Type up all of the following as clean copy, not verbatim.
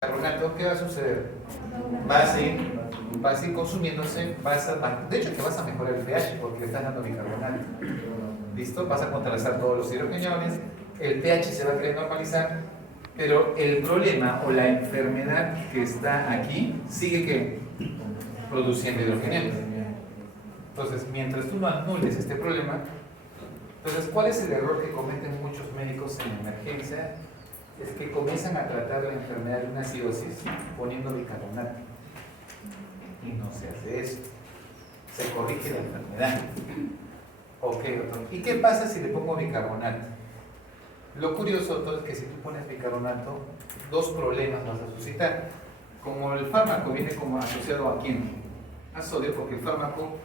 Carbonato, ¿qué va a suceder? Va a seguir consumiéndose, de hecho que vas a mejorar el pH porque le estás dando bicarbonato. ¿Listo? Vas a contrarrestar todos los hidrogeniones, el pH se va a querer normalizar, pero el problema o la enfermedad que está aquí sigue que produciendo hidrogeniones. Entonces, mientras tú no anules este problema, entonces, ¿cuál es el error que cometen muchos médicos en emergencia? Es que comienzan a tratar la enfermedad de una acidosis poniendo bicarbonato. Y no se hace eso. Se corrige la enfermedad. Ok, doctor. ¿Y qué pasa si le pongo bicarbonato? Lo curioso, doctor, es que si tú pones bicarbonato, dos problemas vas a suscitar. Como el fármaco viene como asociado a quién? A sodio, porque el fármaco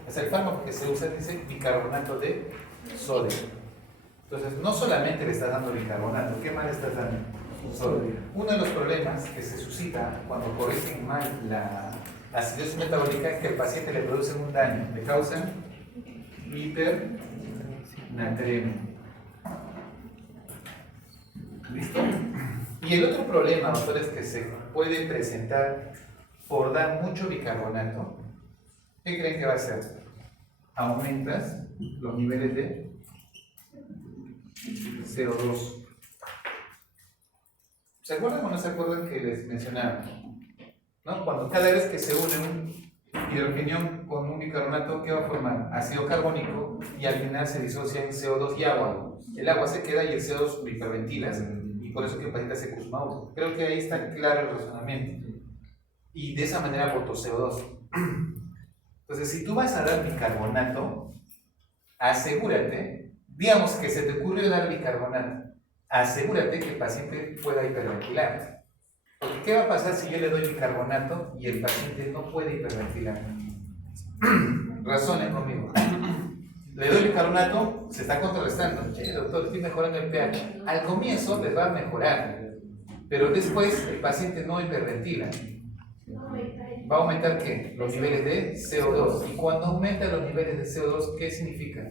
que se usa dice bicarbonato de sodio. Entonces, no solamente le estás dando bicarbonato, ¿qué más le estás dando? Sodio. Uno de los problemas que se suscita cuando corrigen mal la acidosis metabólica es que el paciente le produce un daño, le causan hipernatremia. ¿Listo? Y el otro problema, doctores, que se puede presentar por dar mucho bicarbonato, ¿qué creen que va a hacer? Aumentas los niveles de CO2. ¿Se acuerdan o no se acuerdan que les mencionaba? ¿No? Cuando cada vez que se une un hidrogenio con un bicarbonato, ¿qué va a formar? Ácido carbónico, y al final se disocia en CO2 y agua. El agua se queda y el CO2 hiperventilas, y por eso que el paciente hace Kussmaul. Creo que ahí está claro el razonamiento. Y de esa manera botó CO2. Entonces, si tú vas a dar bicarbonato, asegúrate, digamos que se te ocurrió dar bicarbonato, asegúrate que el paciente pueda hiperventilar. Porque ¿qué va a pasar si yo le doy bicarbonato y el paciente no puede hiperventilar? Razonen conmigo. Le doy bicarbonato, se está contrarrestando. Che, doctor, estoy mejorando el pH. Al comienzo les va a mejorar, pero después el paciente no hiperventila. ¿Va a aumentar qué? Los niveles de CO2. Y cuando aumenta los niveles de CO2, ¿qué significa?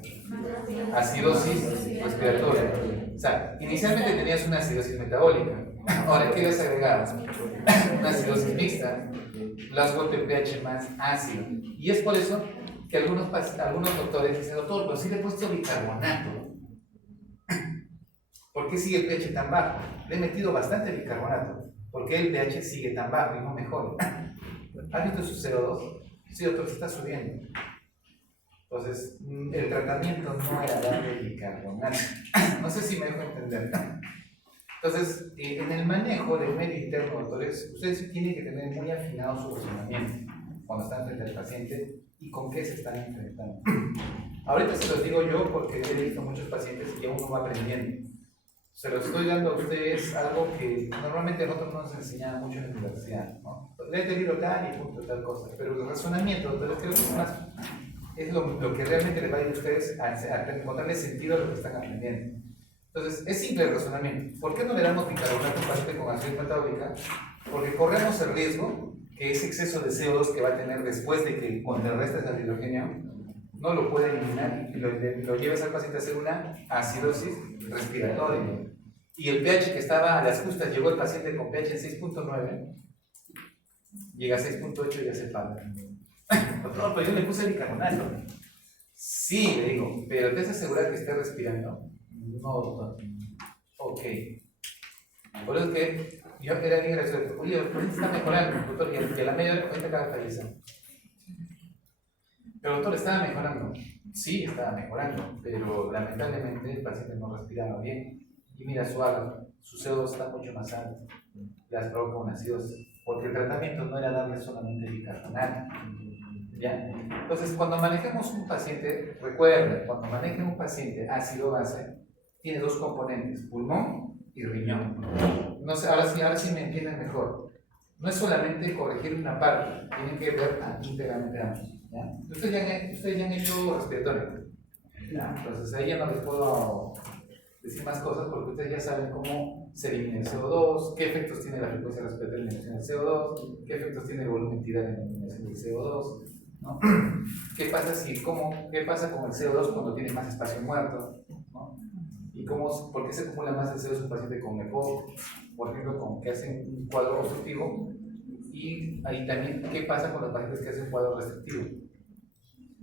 Acidosis respiratoria. O sea, inicialmente tenías una acidosis metabólica. Ahora, ¿qué le has agregado? Una acidosis mixta. Le has vuelto el pH más ácido. Y es por eso que algunos doctores dicen, doctor, pero sí le he puesto bicarbonato. ¿Por qué sigue el pH tan bajo? Le he metido bastante bicarbonato. ¿Por qué el pH sigue tan bajo y no mejora? ¿Has visto su CO2? Sí, doctor, se está subiendo. Entonces, el tratamiento no era darle bicarbonato. No sé si me dejo entender. Entonces, en el manejo del medio interno, doctores, ustedes tienen que tener muy afinado su razonamiento cuando están frente al paciente y con qué se están enfrentando. Ahorita se los digo yo porque he visto muchos pacientes y uno va aprendiendo. Se lo estoy dando a ustedes algo que normalmente a nosotros no nos enseñaba mucho en la universidad, ¿no? Léete el libro tal y punto, tal cosa. Pero el razonamiento, doctores, creo que es lo que realmente les va a ir a ustedes a encontrarle sentido a lo que están aprendiendo. Entonces, es simple el razonamiento. ¿Por qué no le damos bicarbonato a un paciente con acidosis metabólica? Porque corremos el riesgo que ese exceso de CO2 que va a tener después de que contrarrestes al hidrogenio no lo pueda eliminar y lo lleves al paciente a hacer una acidosis respiratoria. Y el pH que estaba a las justas, llegó el paciente con pH en 6.9, llega a 6.8 y ya se falta. Doctor, pero yo le puse bicarbonato. Sí, le digo, pero ¿te has asegurado que esté respirando? No, doctor. Ok. Por eso es que yo era bien gracioso. Oye, el paciente está mejorando, doctor, y a la media hora el paciente acaba de fallecer. Pero doctor, ¿estaba mejorando? Sí, estaba mejorando, pero lamentablemente el paciente no respiraba bien. Y mira su CO2 está mucho más alto. Les provoca una acidosis. Porque el tratamiento no era darle solamente bicarbonato. ¿Ya? Entonces, cuando manejemos un paciente, recuerden, cuando manejen un paciente ácido-base, tiene dos componentes, pulmón y riñón. No sé, ahora sí me entienden mejor. No es solamente corregir una parte, tienen que ver íntegramente ambos. ¿Ya? Ustedes ya han hecho respiratorio. ¿Ya? Entonces ahí ya no les puedo decir más cosas porque ustedes ya saben cómo se elimina el CO2, qué efectos tiene la frecuencia respiratoria en la eliminación del CO2, qué efectos tiene el volumen tidal en la eliminación del CO2, ¿no? ¿Qué pasa con el CO2 cuando tiene más espacio muerto? ¿No? ¿Y por qué se acumula más el CO2 en un paciente con EPOC? Por ejemplo, con que hacen un cuadro obstructivo. Y ahí también, ¿qué pasa con los pacientes que hacen un cuadro restrictivo?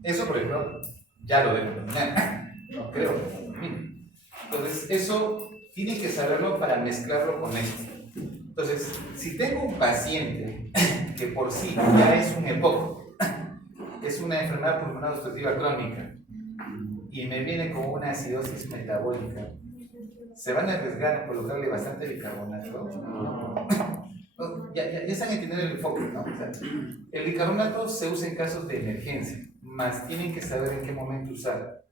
Eso, por ejemplo, ya lo deben dominar. No creo. Entonces, eso tienen que saberlo para mezclarlo con esto. Entonces, si tengo un paciente que por sí ya es un EPOC, es una enfermedad pulmonar obstructiva crónica, y me viene con una acidosis metabólica, ¿se van a arriesgar a colocarle bastante bicarbonato? No, ya están entendiendo el enfoque, ¿no? O sea, el bicarbonato se usa en casos de emergencia, más tienen que saber en qué momento usar.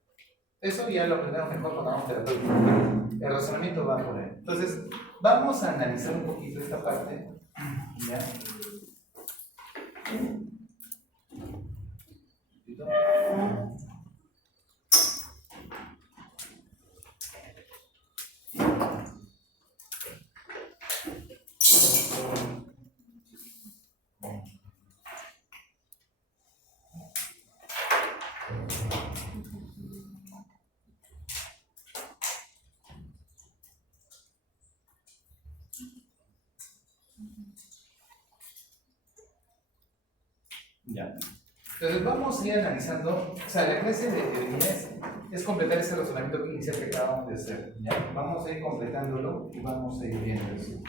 Eso ya lo aprendemos mejor cuando vamos terapéutico. El razonamiento va por ahí. Entonces, vamos a analizar un poquito esta parte. ¿Ya? Ya. Entonces vamos a ir analizando, o sea, la clase de líneas es completar ese razonamiento inicial que acabamos de hacer. ¿Ya? Vamos a ir completándolo y vamos a ir viendo eso.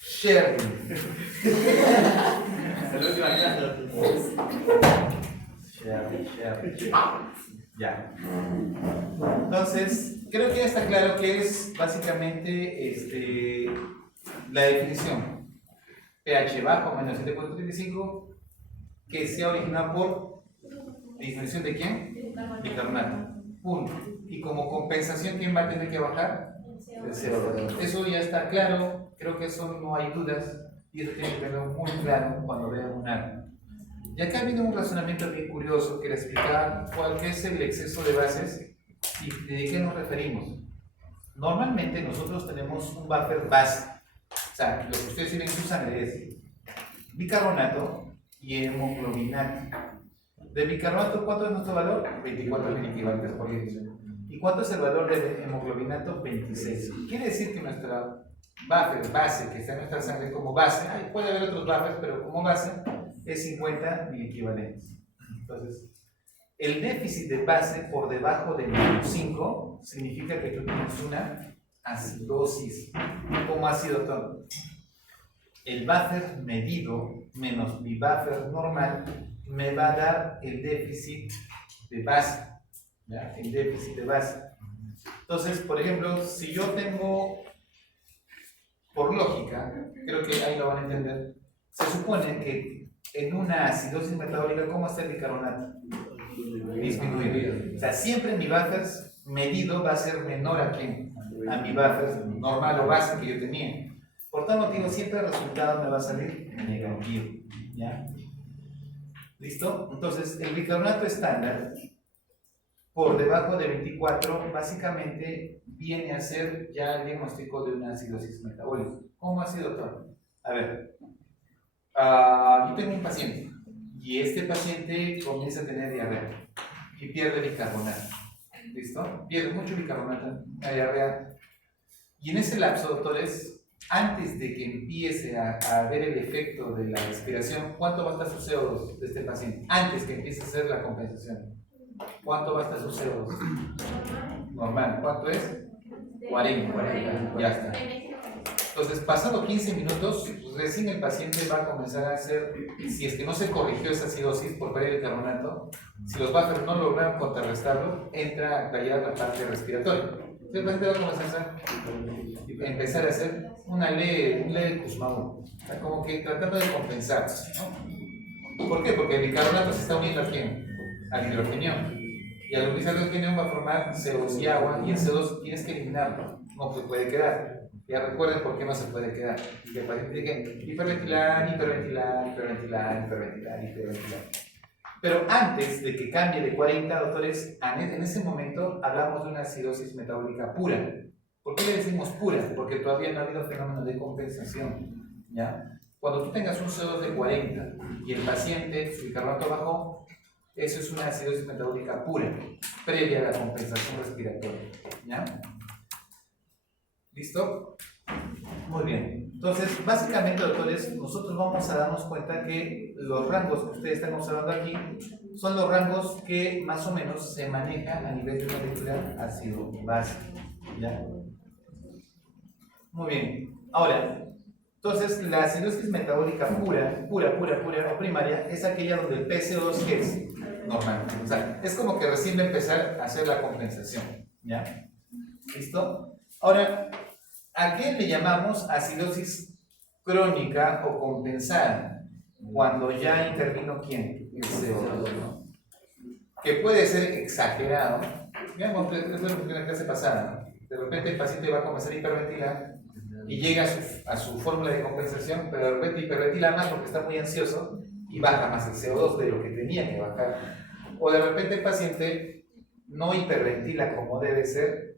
Sharing. La última clase. Sharing. Ya. Entonces, creo que ya está claro que es básicamente la definición. pH bajo menos 7.35 que se ha originado por disminución de ¿quién? Bicarbonato. Punto. Y como compensación, ¿quién va a tener que bajar? El CO2. Eso ya está claro. Creo que eso no hay dudas. Y eso tiene que quedar muy claro cuando vean un árbol. Y acá viene un razonamiento bien curioso que le explicaba cuál es el exceso de bases y de qué nos referimos. Normalmente nosotros tenemos un buffer base, o sea, lo que ustedes tienen en su sangre es bicarbonato y hemoglobinato. De bicarbonato, ¿cuánto es nuestro valor? 24.000 equivalentes por litro. ¿Y cuánto es el valor de hemoglobinato? 26. Quiere decir que nuestra buffer base que está en nuestra sangre como base, puede haber otros buffers, pero como base es 50.000 equivalentes. Entonces, el déficit de base por debajo de menos 5 significa que tú tienes una acidosis. ¿Cómo ácido tono? El buffer medido menos mi buffer normal me va a dar el déficit de base. ¿Ya? El déficit de base. Entonces, por ejemplo, si yo tengo, por lógica, creo que ahí lo van a entender, se supone que en una acidosis metabólica, ¿cómo está el bicarbonato? Disminuido. O sea, siempre mi buffer medido va a ser menor a quién? A mi buffer normal o base que yo tenía. Por tal motivo, siempre el resultado me va a salir negativo. ¿Ya? ¿Listo? Entonces, el bicarbonato estándar, por debajo de 24, básicamente viene a ser ya el diagnóstico de una acidosis metabólica. ¿Cómo ha sido todo? A ver, yo tengo un paciente y este paciente comienza a tener diarrea y pierde bicarbonato. ¿Listo? Pierde mucho bicarbonato, la diarrea. Y en ese lapso, doctores, antes de que empiece a ver el efecto de la respiración, ¿cuánto va a estar su CO2 de este paciente? Antes que empiece a hacer la compensación. ¿Cuánto va a estar su CO2? Normal. ¿Cuánto es? 40. Ya está. Entonces, pasado 15 minutos, recién el paciente va a comenzar a hacer, si es que no se corrigió esa acidosis por pérdida de carbonato, si los buffers no lograron contrarrestarlo, entra a la parte respiratoria. Entonces, el paciente va a comenzar a empezar a hacer un leve Kussmaul, o sea, como que tratando de compensarse, ¿no? ¿Por qué? Porque el bicarbonato se está uniendo a quién? Al hidrogenión. Y al unirse al hidrogenión va a formar CO2 y agua, y el CO2 tienes que eliminarlo, no se puede quedar. Ya recuerden por qué no se puede quedar. Y que el paciente diga hiperventilar. Pero antes de que cambie de 40, doctores, en ese momento hablamos de una acidosis metabólica pura. ¿Por qué le decimos pura? Porque todavía no ha habido fenómeno de compensación. ¿Ya? Cuando tú tengas un CO2 de 40 y el paciente, su bicarbonato bajó, eso es una acidosis metabólica pura, previa a la compensación respiratoria. ¿Ya? ¿Listo? Muy bien. Entonces, básicamente, doctores, nosotros vamos a darnos cuenta que los rangos que ustedes están observando aquí son los rangos que más o menos se manejan a nivel de una lectura ácido-base. ¿Ya? Muy bien. Ahora, entonces, la acidosis metabólica pura o primaria es aquella donde el PCO2 es normal. O sea, es como que recién va a empezar a hacer la compensación. ¿Ya? ¿Listo? Ahora, ¿a qué le llamamos acidosis crónica o compensada? Cuando ya intervino ¿quién? El CO2, ¿no? Que puede ser exagerado. Veamos, es lo que en la clase pasada, ¿no? De repente el paciente va a comenzar a hiperventilar y llega a su fórmula de compensación, pero de repente hiperventila más porque está muy ansioso y baja más el CO2 de lo que tenía que bajar. O de repente el paciente no hiperventila como debe ser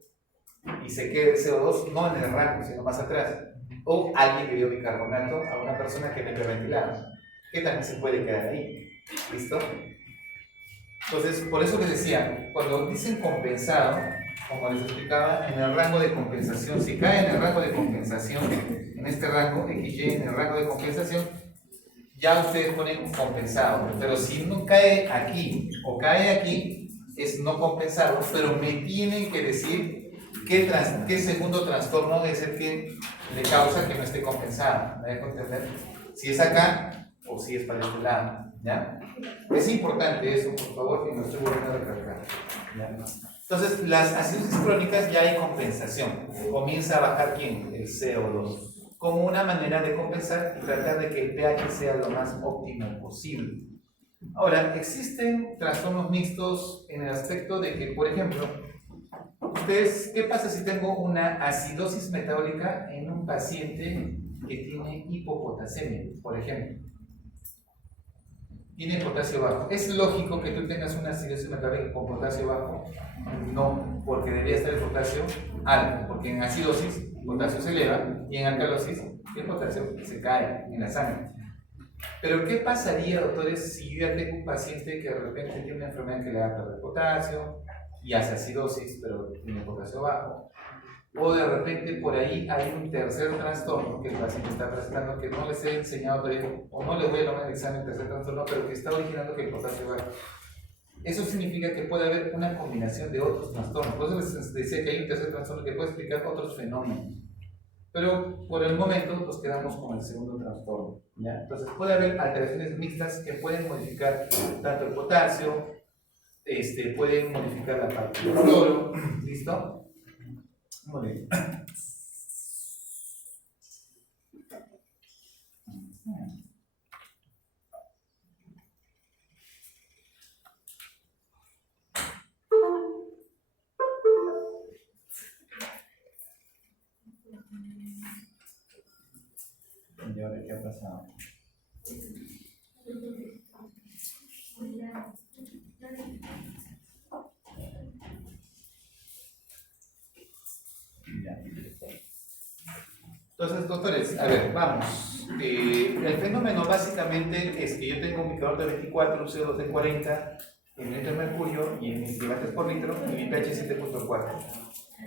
y se queda el CO2 no en el rango, sino más atrás. O alguien le dio bicarbonato a una persona que no hiperventilaba, que también se puede quedar ahí. ¿Listo? Entonces, por eso les decía, cuando dicen compensado, como les explicaba, en el rango de compensación, si cae en el rango de compensación, en este rango, XY, en el rango de compensación, ya ustedes ponen compensado. Pero si no cae aquí o cae aquí, es no compensado, pero me tienen que decir qué segundo trastorno es el que le causa que no esté compensado. ¿Me dejo entender? Si es acá o si es para este lado. ¿Ya? Es importante eso, por favor, que no estoy volviendo a recalcar. ¿Ya? Entonces, las acidosis crónicas ya hay compensación. Comienza a bajar ¿quién? El CO2. Como una manera de compensar y tratar de que el pH sea lo más óptimo posible. Ahora, existen trastornos mixtos en el aspecto de que, por ejemplo, ustedes, ¿qué pasa si tengo una acidosis metabólica en un paciente que tiene hipopotasemia, por ejemplo? Tiene potasio bajo. ¿Es lógico que tú tengas una acidosis metabólica con potasio bajo? No, porque debería estar el potasio alto, porque en acidosis el potasio se eleva y en alcalosis el potasio se cae en la sangre. Pero ¿qué pasaría, doctores, si yo ya tengo un paciente que de repente tiene una enfermedad que le da perder potasio y hace acidosis, pero tiene potasio bajo? O de repente por ahí hay un tercer trastorno que el paciente está presentando que no les he enseñado todavía, o no le voy a tomar el examen tercer trastorno, pero que está originando que el potasio baje. Eso significa que puede haber una combinación de otros trastornos. Por eso les decía que hay un tercer trastorno que puede explicar otros fenómenos. Pero por el momento nos quedamos con el segundo trastorno. ¿Ya? Entonces puede haber alteraciones mixtas que pueden modificar tanto el potasio, pueden modificar la parte del cloro. ¿Listo? Muy bien. ¿Y ahora qué ha pasado? Entonces, doctores, a ver, vamos. El fenómeno básicamente es que yo tengo un bicarbonato de 24, un CO2 de 40, en litro de mercurio y en miligramos por litro y mi pH 7.4.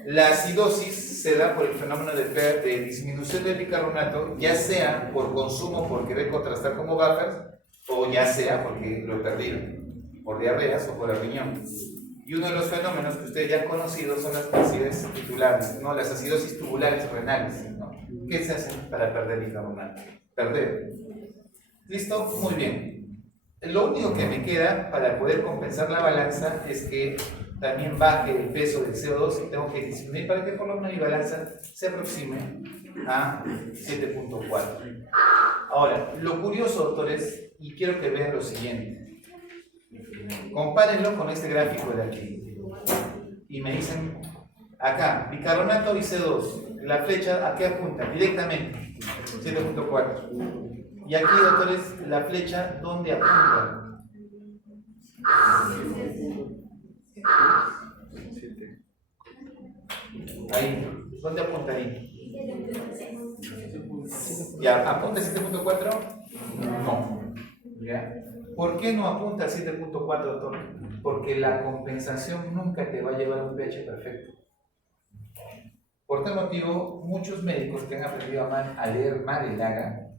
La acidosis se da por el fenómeno de disminución del bicarbonato, ya sea por consumo, por querer contrastar como bajas, o ya sea porque lo he perdido, por diarreas o por el riñón. Y uno de los fenómenos que ustedes ya han conocido son las acidosis tubulares, ¿no? Las acidosis tubulares renales, ¿no? ¿Qué se hacen para perder bicarbonato? Perder. ¿Listo? Muy bien. Lo único que me queda para poder compensar la balanza es que también baje el peso del CO2 y tengo que disminuir para que por lo menos mi balanza se aproxime a 7.4. Ahora, lo curioso, doctores, y quiero que vean lo siguiente. Compárenlo con este gráfico de aquí. Y me dicen, acá, bicarbonato y CO2. La flecha, ¿a qué apunta? Directamente. 7.4. Y aquí, doctores, la flecha, ¿dónde apunta? Ahí. ¿Dónde apunta ahí? ¿Ya apunta a 7.4? No. ¿Ya? ¿Por qué no apunta a 7.4, doctor? Porque la compensación nunca te va a llevar a un pH perfecto. Por tal motivo, muchos médicos que han aprendido a leer mal el AGA,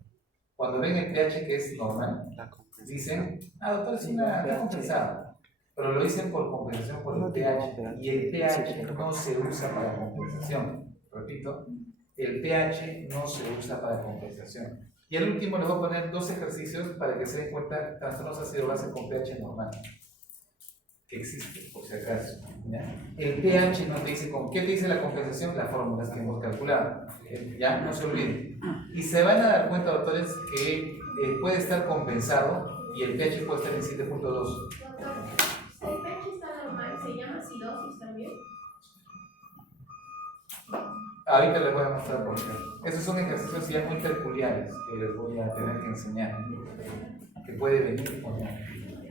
cuando ven el pH que es normal, dicen, doctor, está compensado. Pero lo dicen por compensación por el pH. Y el pH no se usa para compensación. Repito, el pH no se usa para compensación. Y al último les voy a poner 2 ejercicios para que se den cuenta trastornos ácido-base con pH normal. Que existe, por si acaso. ¿Ya? El pH no te dice con qué te dice la compensación, las fórmulas que hemos calculado. Ya, no se olviden. Y se van a dar cuenta, doctores, que puede estar compensado y el pH puede estar en 7.2. Doctor, si el pH está normal, ¿se llama acidosis también? Ahorita les voy a mostrar por qué. Esos son ejercicios ya muy peculiares que les voy a tener que enseñar. Que puede venir o no.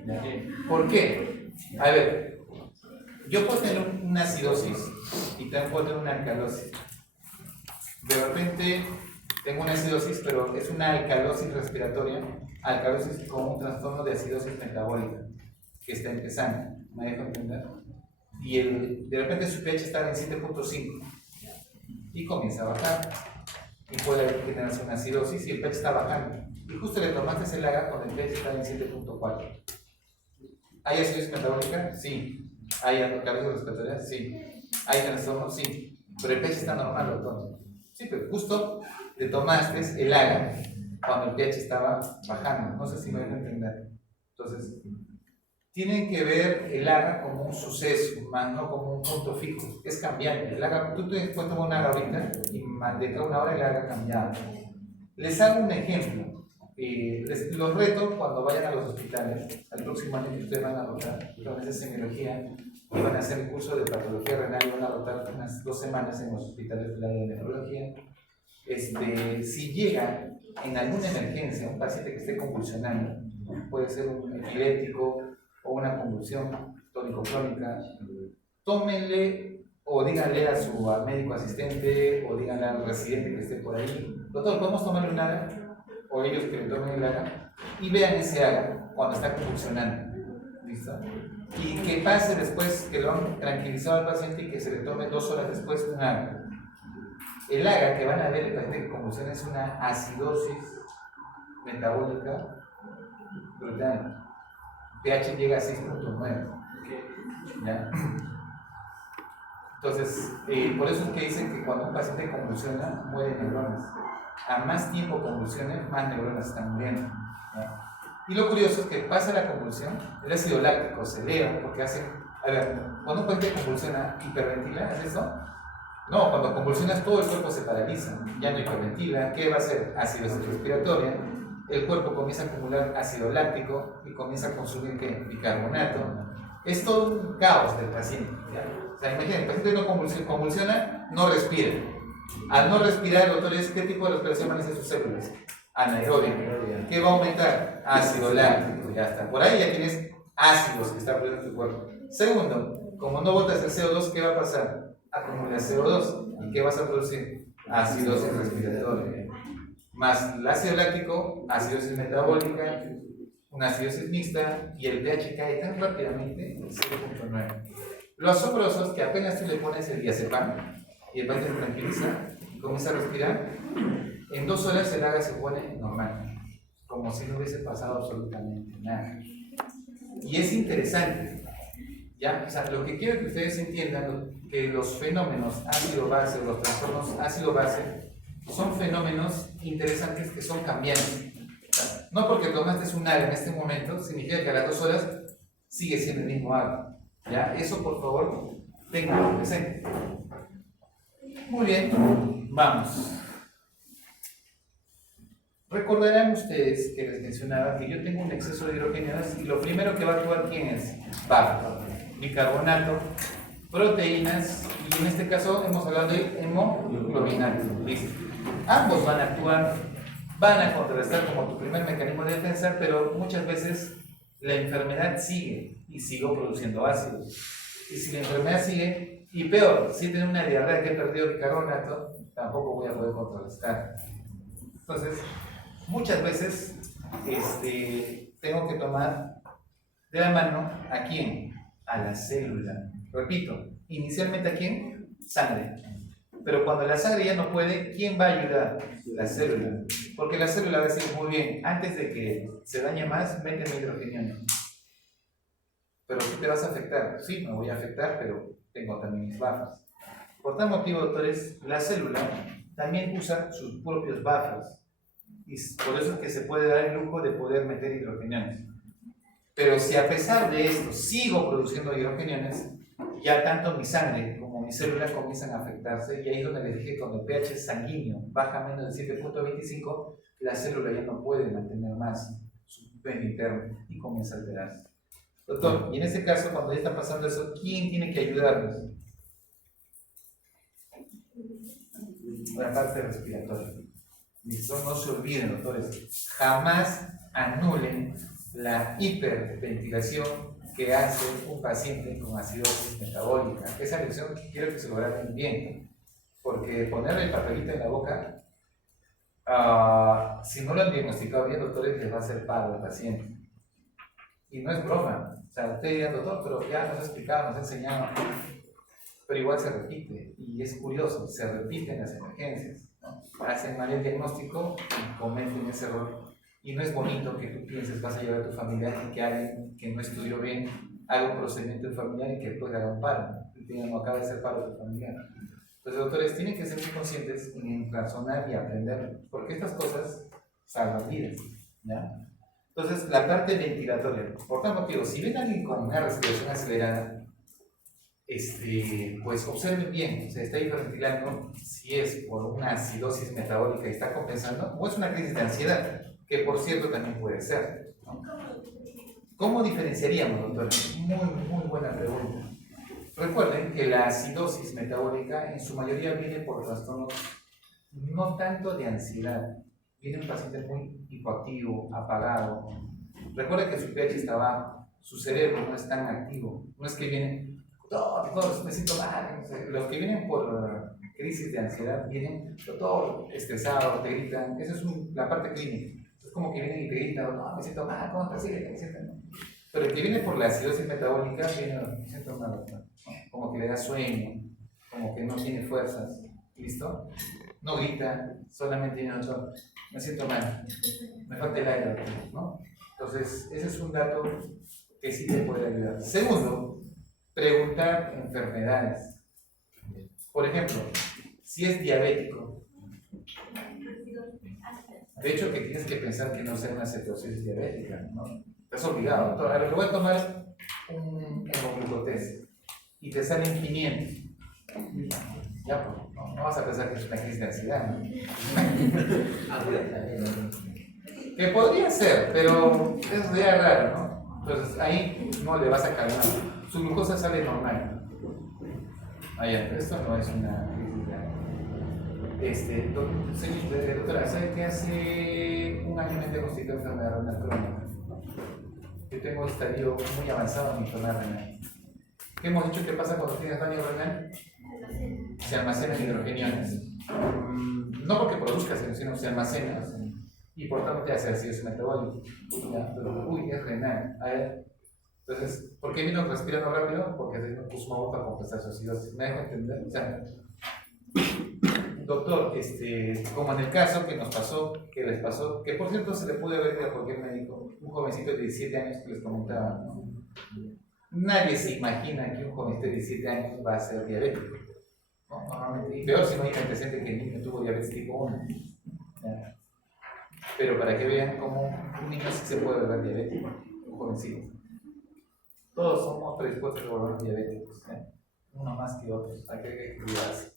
¿Ya? ¿Por qué? A ver, yo puedo tener una acidosis y también puedo tener una alcalosis. De repente tengo una acidosis, pero es una alcalosis respiratoria, alcalosis con un trastorno de acidosis metabólica que está empezando. ¿Me dejo entender? Y de repente su pH está en 7.5 y comienza a bajar. Y puede generarse una acidosis y el pH está bajando. Y justo le tomaste el AGA cuando el pH está en 7.4. ¿Hay acidosis metabólica? Sí. ¿Hay alcalosis respiratoria? Sí. ¿Hay trastorno? Sí. Pero el pH está normal, doctor. Sí, pero justo le tomaste el AGA cuando el pH estaba bajando. No sé si me dejo entender. Entonces, tienen que ver el AGA como un suceso, más no como un punto fijo. Es cambiante. El AGA, tú puedes tomar un AGA ahorita y de cada una hora el AGA cambiado. Les hago un ejemplo. Los reto cuando vayan a los hospitales, al próximo año que ustedes van a rotar, con esa semiología, y van a hacer el curso de patología renal y van a rotar unas 2 semanas en los hospitales del área de nefrología. Si llega en alguna emergencia un paciente que esté convulsionando, puede ser un epiléptico o una convulsión tónico-crónica, tómenle o díganle a su médico asistente o díganle al residente que esté por ahí, doctor, ¿podemos tomarle un AGA? O ellos que le tomen el AGA y vean ese AGA cuando está convulsionando. ¿Listo? Y que pase después que lo han tranquilizado al paciente y que se le tome 2 horas después un AGA. El AGA que van a ver el paciente que convulsiona es una acidosis metabólica brutal. pH llega a 6.9. ¿Ya? Entonces, por eso es que dicen que cuando un paciente convulsiona, mueren neuronas. A más tiempo convulsione, más neuronas están muriendo. ¿Ya? Y lo curioso es que pasa la convulsión, el ácido láctico se eleva porque hace. A ver, cuando un paciente convulsiona, ¿hiperventila? ¿Es eso? No, cuando convulsionas todo el cuerpo se paraliza, ya no hiperventila. ¿Qué va a hacer? Acidosis respiratoria. El cuerpo comienza a acumular ácido láctico y comienza a consumir ¿qué? Bicarbonato. Es todo un caos del paciente. ¿Ya? O sea, imagínate, el paciente no convulsiona, no respira. Al no respirar, doctores, ¿qué tipo de respiración van a hacer sus células? Anaerobia. ¿Qué va a aumentar? Ácido láctico. Ya está. Por ahí ya tienes ácidos que están produciendo tu cuerpo. Segundo, como no botas el CO2, ¿qué va a pasar? Acumula CO2. ¿Y qué vas a producir? Acidosis respiratoria. Más el ácido láctico, acidosis metabólica, una acidosis mixta y el pH cae tan rápidamente, 0.9. Lo asombroso es que apenas tú le pones el diazepam y el paciente se tranquiliza y comienza a respirar, en 2 horas el AGA se pone normal, como si no hubiese pasado absolutamente nada. Y es interesante, ¿ya? O sea, lo que quiero que ustedes entiendan que los fenómenos ácido-base o los trastornos ácido-base son fenómenos interesantes que son cambiantes. O sea, no porque tomaste un AGA en este momento significa que a las 2 horas sigue siendo el mismo AGA. ¿Ya? Eso por favor tenganlo presente. Muy bien, vamos. Recordarán ustedes que les mencionaba que yo tengo un exceso de hidrogenadas y lo primero que va a actuar ¿quién es? Bicarbonato, proteínas y en este caso hemos hablado de hemoglobinato. ¿Listo? Ambos van a actuar, van a contrarrestar como tu primer mecanismo de defensa, pero muchas veces la enfermedad sigue y sigo produciendo ácidos. Y si la enfermedad sigue, y peor, si tengo una diarrea que he perdido bicarbonato, tampoco voy a poder contrarrestar. Entonces, muchas veces tengo que tomar de la mano ¿a quién? A la célula. Repito, inicialmente ¿a quién? Sangre. Pero cuando la sangre ya no puede, ¿quién va a ayudar? La célula. Porque la célula va a decir, muy bien, antes de que se dañe más, méteme hidrogenión. Pero ¿qué te vas a afectar? Sí, me voy a afectar, pero tengo también mis buffers. Por tal motivo, doctores, la célula también usa sus propios buffers. Y por eso es que se puede dar el lujo de poder meter hidrogeniones. Pero si a pesar de esto sigo produciendo hidrogeniones, ya tanto mi sangre como mis células comienzan a afectarse, y ahí es donde les dije, cuando el pH sanguíneo baja menos de 7.25, la célula ya no puede mantener más su pH interno y comienza a alterarse. Doctor, y en este caso, cuando ya está pasando eso, ¿quién tiene que ayudarnos? La parte respiratoria. Listo, no se olviden, doctores, jamás anulen la hiperventilación que hace un paciente con acidosis metabólica. Esa lección quiero que se lo graben bien, porque ponerle el papelito en la boca, si no lo han diagnosticado bien, doctores, les va a hacer paro al paciente. Y no es broma. O sea, usted dirá, doctor, pero ya nos ha explicado, nos ha enseñado, pero igual se repite. Y es curioso, se repite en las emergencias, ¿no? Hacen mal el diagnóstico y cometen ese error. Y no es bonito que tú pienses vas a llevar a tu familiar y que alguien que no estudió bien haga un procedimiento familiar y que después haga un paro. Y que no acaba de ser paro de tu familiar. Entonces, doctores, tienen que ser muy conscientes en razonar y aprender, porque estas cosas salvan vidas, ¿ya? Entonces, la parte ventilatoria. Por tal motivo, si ven a alguien con una respiración acelerada, pues observen bien, se está hiperventilando, si es por una acidosis metabólica y está compensando, o es una crisis de ansiedad, que por cierto también puede ser, ¿no? ¿Cómo diferenciaríamos, doctor? Muy buena pregunta. Recuerden que la acidosis metabólica en su mayoría viene por trastornos no tanto de ansiedad. Viene un paciente muy hipoactivo, apagado. Recuerden que su pH está bajo, su cerebro no es tan activo. No es que vienen, todos me siento mal. No sé. Los que vienen por crisis de ansiedad vienen todo estresados, te gritan. Esa es la parte clínica. Es como que vienen y te gritan, no, me siento mal, ¿cómo te sientes? Me siento mal. Pero el que viene por la acidosis metabólica viene, me siento mal, ¿no? Como que le da sueño, como que no tiene fuerzas. ¿Listo? No grita, solamente viene otro. Me siento mal, me falta el aire, ¿no? Entonces, ese es un dato que sí te puede ayudar. Segundo, preguntar enfermedades. Por ejemplo, si es diabético, de hecho que tienes que pensar que no sea una cetosis diabética, ¿no? Estás obligado. Ahora le voy a tomar un hemoglucotest y te salen 500. Ya, pues, no vas a pensar que es una crisis de ansiedad, ¿no? Que podría ser, pero es ya raro, ¿no? Entonces ahí no le vas a calmar. Su glucosa sale normal. Pero esto no es una crisis de ansiedad. Doctora, ¿sabe que hace un año me diagnosticó enfermedad renal crónica? Yo tengo estadio muy avanzado en mi enfermedad renal. ¿Qué hemos dicho que pasa cuando tienes daño renal? Se almacenan hidrogeniones. No porque produzcas, sino se almacenan. Y por tanto te hace acidosis metabólica. Pero, es renal. A ver. Entonces, ¿por qué vino respirando rápido? Porque se puso una boca para compensar su acidosis. ¿Me dejo entender? O sea, doctor, como en el caso que nos pasó, que les pasó, que por cierto se le puede ver a cualquier médico, un jovencito de 17 años que les comentaba, ¿no? Nadie se imagina que un jovencito de 17 años va a ser diabético, ¿no? Normalmente, y peor si no hay antecedente que el niño tuvo diabetes tipo 1. ¿Ya? Pero para que vean cómo un niño sí se puede volver diabético, un jovencito. Todos somos predispuestos a volver diabéticos, ¿eh? Uno más que otros, hay que cuidarse.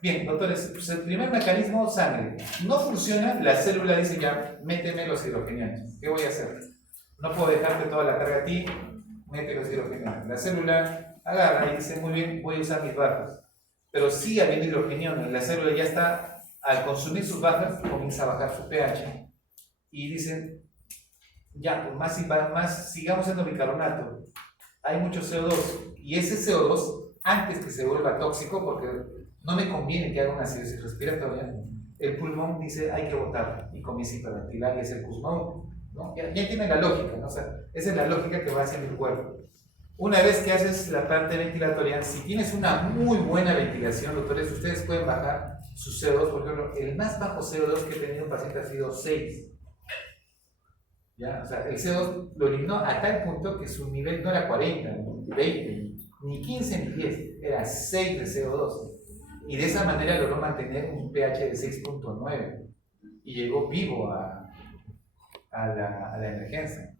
Bien, doctores, pues el primer mecanismo, sangre. No funciona, la célula dice ya, méteme los hidrogeniones. ¿Qué voy a hacer? No puedo dejarte toda la carga a ti, mete los hidrogeniones. La célula agarra y dice, muy bien, voy a usar mis bajas. Pero sigue habiendo hidrogeniones, la célula ya está, al consumir sus bajas, comienza a bajar su pH. Y dicen, ya, más sigamos siendo bicarbonato. Hay mucho CO2. Y ese CO2, antes que se vuelva tóxico, porque no me conviene que haga una acidosis respiratoria, el pulmón dice hay que botar y comienza a hiperventilar y es el pulmón, ¿no? Ya tiene la lógica, ¿no? O sea, esa es la lógica que va haciendo el cuerpo. Una vez que haces la parte ventilatoria, si tienes una muy buena ventilación, doctores, ustedes pueden bajar su CO2. Por ejemplo, el más bajo CO2 que he tenido un paciente ha sido 6. ¿Ya? O sea, el CO2 lo eliminó a tal punto que su nivel no era 40, ni 20, ni 15, ni 10, era 6 de CO2. Y de esa manera logró mantener un pH de 6.9 y llegó vivo a la emergencia.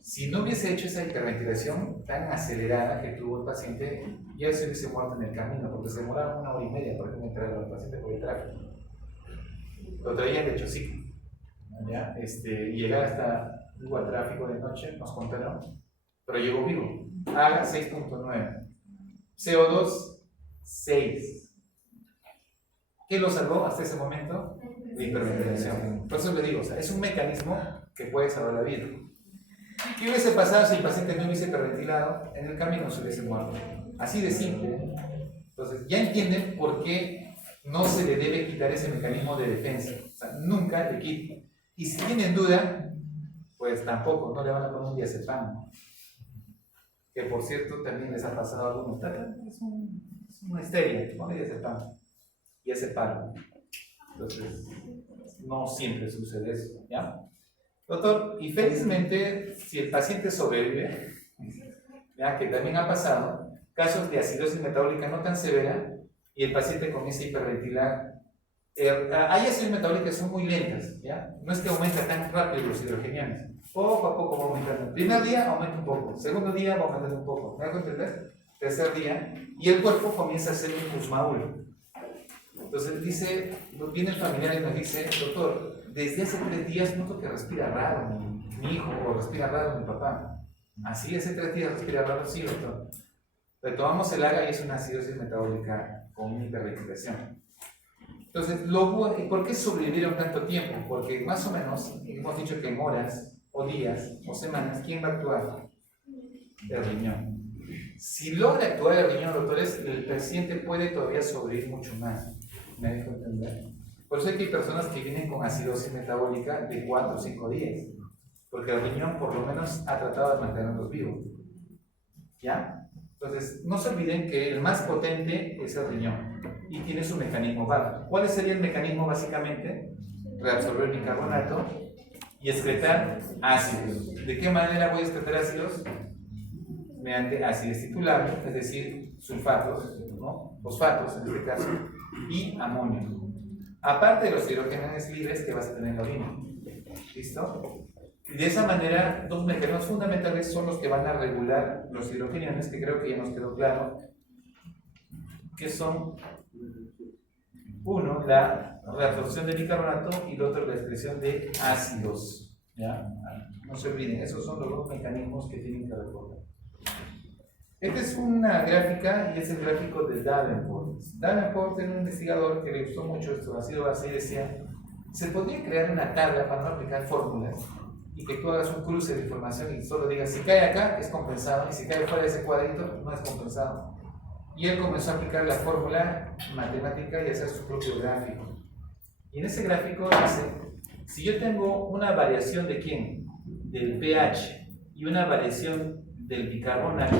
Si no hubiese hecho esa hiperventilación tan acelerada que tuvo el paciente, ya se hubiese muerto en el camino, porque se demoraron 1 hora y media por ejemplo entrar al paciente por el tráfico. Lo traían de Chosica, ¿ya? Y llegar hasta igual tráfico de noche, nos contaron, pero llegó vivo. Haga 6.9, CO2 6. ¿Qué lo salvó hasta ese momento? La hiperventilación. Por eso le digo, o sea, es un mecanismo que puede salvar la vida. ¿Qué hubiese pasado si el paciente no hubiese hiperventilado? En el camino se hubiese muerto. Así de simple. Entonces, ya entienden por qué no se le debe quitar ese mecanismo de defensa. O sea, nunca le quiten. Y si tienen duda, pues tampoco, no le van a poner un diazepam. Que por cierto, también les ha pasado a algunos. Es una histeria, pone diazepam. Y hace paro. Entonces, no siempre sucede eso, ¿ya? Doctor, y felizmente, si el paciente sobrevive, ¿ya? Que también ha pasado, casos de acidosis metabólica no tan severa, y el paciente comienza a hiperventilar. Hay acidosis metabólicas que son muy lentas, ¿ya? No es que aumenta tan rápido los hidrogenianos. Poco a poco va aumentando. El primer día aumenta un poco, segundo día va aumentando un poco, ¿me hago entender? Tercer día, y el cuerpo comienza a hacer un Kussmaul. Entonces dice, viene el familiar y nos dice, doctor, desde hace 3 días noto que respira raro mi hijo, o respira raro mi papá. Así, hace 3 días respira raro, sí, doctor. Retomamos el AGA y es una acidosis metabólica con hiperventilación. Entonces, ¿por qué sobrevivieron tanto tiempo? Porque más o menos, hemos dicho que en horas, o días, o semanas, ¿quién va a actuar? El riñón. Si logra actuar el riñón, doctores, el paciente puede todavía sobrevivir mucho más. ¿Me dejo entender? Por eso hay personas que vienen con acidosis metabólica de 4 o 5 días, porque el riñón por lo menos ha tratado de mantenerlos vivos. ¿Ya? Entonces, no se olviden que el más potente es el riñón y tiene su mecanismo básico. ¿Cuál sería el mecanismo básicamente? Reabsorber bicarbonato y excretar ácidos. ¿De qué manera voy a excretar ácidos? Mediante acidez titular, es decir, sulfatos, ¿no? Fosfatos en este caso, y amonio. Aparte de los hidrogenados libres que vas a tener en la orina. ¿Listo? Y de esa manera, 2 mecanismos fundamentales son los que van a regular los hidrogenados, que creo que ya nos quedó claro, que son, uno, la reabsorción de bicarbonato y el otro, la excreción de ácidos. ¿Ya? No se olviden, esos son los 2 mecanismos que tienen que recordar. Esta es una gráfica y es el gráfico de Davenport. Davenport era un investigador que le gustó mucho esto, ácido base, y decía, se podría crear una tabla para no aplicar fórmulas y que tú hagas un cruce de información y solo digas, si cae acá es compensado y si cae fuera de ese cuadrito no es compensado. Y él comenzó a aplicar la fórmula matemática y hacer su propio gráfico. Y en ese gráfico dice, si yo tengo una variación de ¿quién? Del pH y una variación del bicarbonato,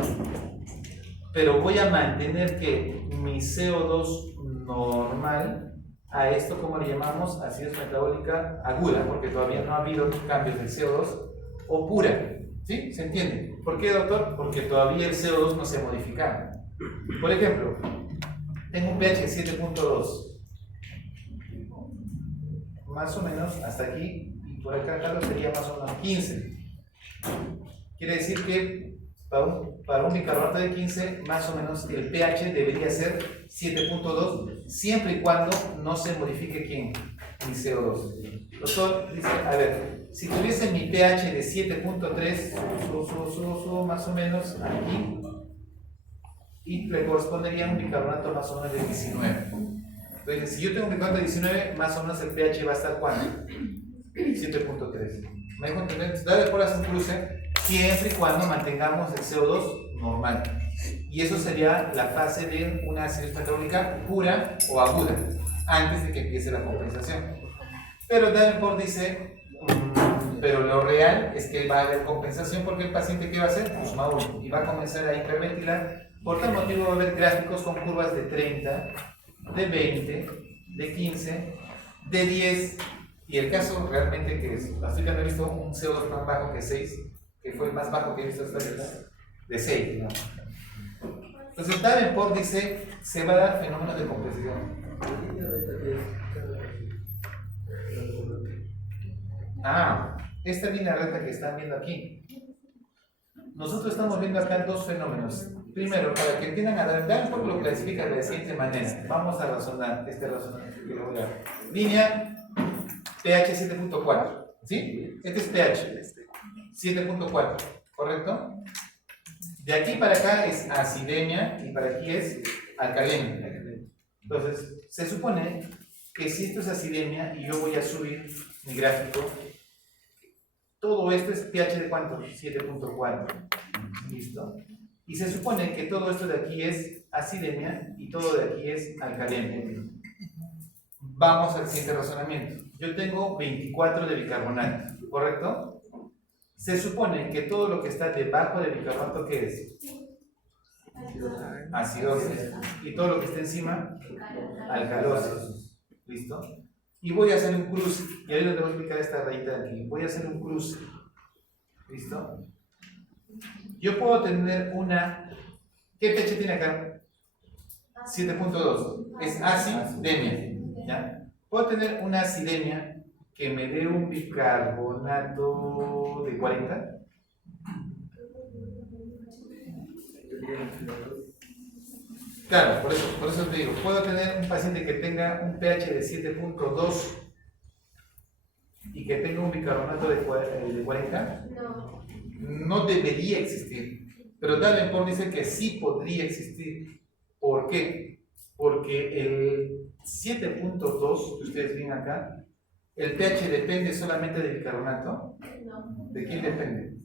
pero voy a mantener que mi CO2 normal, a esto como le llamamos, acidosis metabólica aguda, porque todavía no ha habido cambios del CO2, o pura, ¿sí? ¿Se entiende? ¿Por qué, doctor? Porque todavía el CO2 no se ha modificado. Por ejemplo, tengo un pH 7.2, más o menos hasta aquí, y por acá Carlos sería más o menos 15. Quiere decir que para un bicarbonato de 15, más o menos el pH debería ser 7.2, siempre y cuando no se modifique ¿quién? Mi CO2. Doctor dice, a ver, si tuviese mi pH de 7.3, subo más o menos aquí, y le correspondería un bicarbonato más o menos de 19. Entonces, si yo tengo un bicarbonato de 19, más o menos el pH va a estar ¿cuánto? 7.3. ¿Me dejo entender? Entonces, dale por hacer un cruce, siempre y cuando mantengamos el CO2 normal. Y eso sería la fase de una acidosis metabólica pura o aguda. antes de que empiece la compensación. Pero Davenport dice, pero lo real es que va a haber compensación porque el paciente, ¿qué va a hacer? Pues maduro, y va a comenzar a hiperventilar. Por tal motivo va a haber gráficos con curvas de 30, de 20, de 15, de 10, y el caso realmente que es, hasta que no he visto un CO2 más bajo que 6, que fue el más bajo que he visto hasta ahora, de 6, ¿no? Entonces Davenport dice, se va a dar fenómenos de compensación. Esta línea recta que están viendo aquí. Nosotros estamos viendo acá dos fenómenos. Primero, para que entiendan a Davenport lo clasifica de la siguiente manera. Vamos a razonar este razonamiento que lo voy a dar. Línea pH 7.4, ¿sí? Este es pH 7.4, ¿correcto? De aquí para acá es acidemia y para aquí es alcalemia. Entonces, se supone que si esto es acidemia y yo voy a subir mi gráfico, todo esto es pH de ¿cuánto? 7.4. ¿Listo? Y se supone que todo esto de aquí es acidemia y todo de aquí es alcalemia. Vamos al siguiente razonamiento. Yo tengo 24 de bicarbonato, ¿correcto? Se supone que todo lo que está debajo de bicarbonato, ¿qué es? Acidosis. Y todo lo que está encima, alcalosis. ¿Listo? Y voy a hacer un cruce. Y ahorita te voy a explicar esta rayita de aquí. Voy a hacer un cruce. ¿Listo? Yo puedo tener una... ¿Qué pH tiene acá? 7.2. Es acidemia. ¿Ya? Puedo tener una acidemia que me dé un bicarbonato de 40. Claro, por eso te digo, puedo tener un paciente que tenga un pH de 7.2 y que tenga un bicarbonato de 40. No debería existir, pero Davenport dice que sí podría existir. ¿Por qué? Porque el 7.2 que ustedes ven acá, el pH depende solamente del bicarbonato. ¿De quién depende?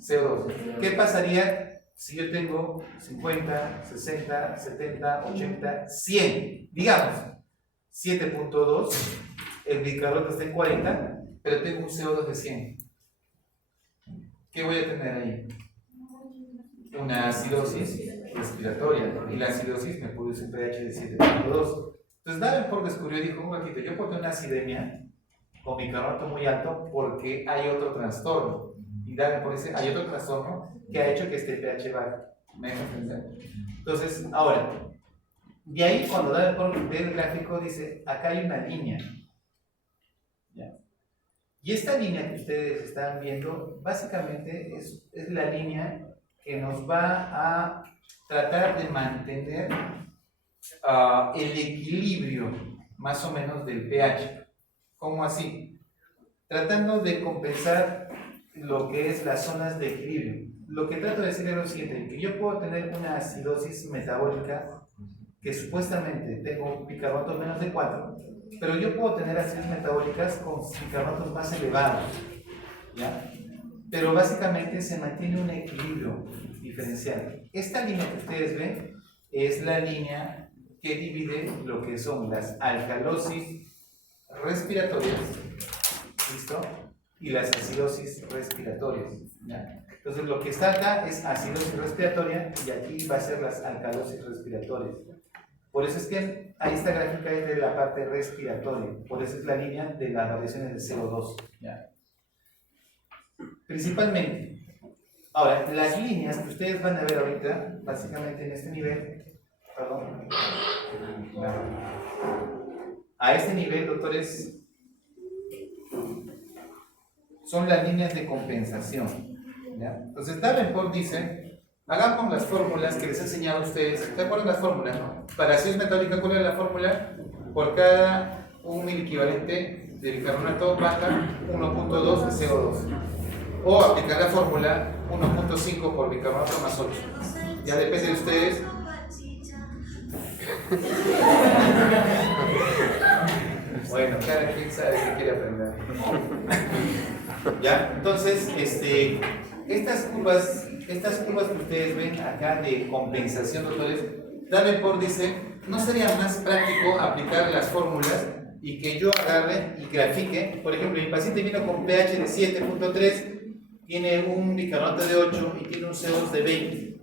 CO2. ¿Qué pasaría si yo tengo 50, 60, 70, 80, 100? Digamos, 7.2, el bicarbonato está en 40, pero tengo un CO2 de 100. ¿Qué voy a tener ahí? Una acidosis respiratoria, y la acidosis me produce un pH de 7.2. Entonces Davenport descubrió y dijo, un ratito, yo puedo tener una acidemia con bicarbonato muy alto porque hay otro trastorno. Y Davenport dice, hay otro trastorno que ha hecho que este pH baje. ¿Me dejo entender? Entonces, ahora, de ahí cuando Davenport ve el gráfico dice, acá hay una línea. ¿Ya? Y esta línea que ustedes están viendo, básicamente es la línea que nos va a tratar de mantener el equilibrio más o menos del pH. ¿Cómo así? Tratando de compensar lo que es las zonas de equilibrio. Lo que trato de decir es lo siguiente, que yo puedo tener una acidosis metabólica que supuestamente tengo bicarbonatos menos de 4, pero yo puedo tener acidosis metabólicas con bicarbonatos más elevados, ¿ya? Pero básicamente se mantiene un equilibrio diferencial. Esta línea que ustedes ven es la línea que divide lo que son las alcalosis respiratorias, ¿listo? Y las acidosis respiratorias, ¿ya? Entonces lo que está acá es acidosis respiratoria y aquí va a ser las alcalosis respiratorias. Por eso es que ahí esta gráfica es de la parte respiratoria, por eso es la línea de las variaciones de CO2, ¿ya? Principalmente. Ahora, las líneas que ustedes van a ver ahorita, básicamente en este nivel, perdón, a este nivel, doctores, son las líneas de compensación, ¿ya? Entonces Davenport dice, hagamos las fórmulas que les he enseñado a ustedes. ¿Te acuerdan las fórmulas, no? Para acidosis metabólica, ¿cuál es la fórmula? Por cada 1 miliequivalente de bicarbonato baja 1.2 de CO2. O aplicar la fórmula 1.5 por bicarbonato más 8. Ya depende de ustedes. Bueno, cada quien sabe qué quiere aprender. ¿Ya? Entonces, estas curvas que ustedes ven acá de compensación, doctores, Davenport dice ¿no sería más práctico aplicar las fórmulas y que yo agarre y grafique? Por ejemplo, mi paciente vino con pH de 7.3, tiene un bicarbonato de 8 y tiene un CO2 de 20.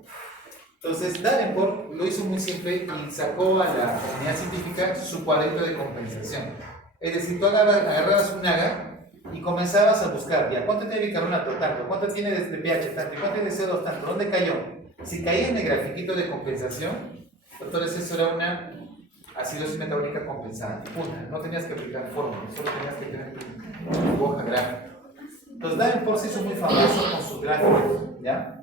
Entonces, Davenport lo hizo muy simple y sacó a la comunidad científica su cuadrito de compensación. Es decir, tú agarrabas un agar y comenzabas a buscar, ya, ¿cuánto tiene bicarbonato? Tanto. ¿Cuánto tiene de pH? Tanto. ¿Y cuánto tiene de CO2? Tanto. ¿Dónde cayó? Si caía en el grafiquito de compensación, entonces eso era una acidosis metabólica compensada. Una, no tenías que aplicar fórmulas, solo tenías que tener tu hoja gráfica. Entonces, Davenport se hizo muy famoso con sus gráficos, ¿ya?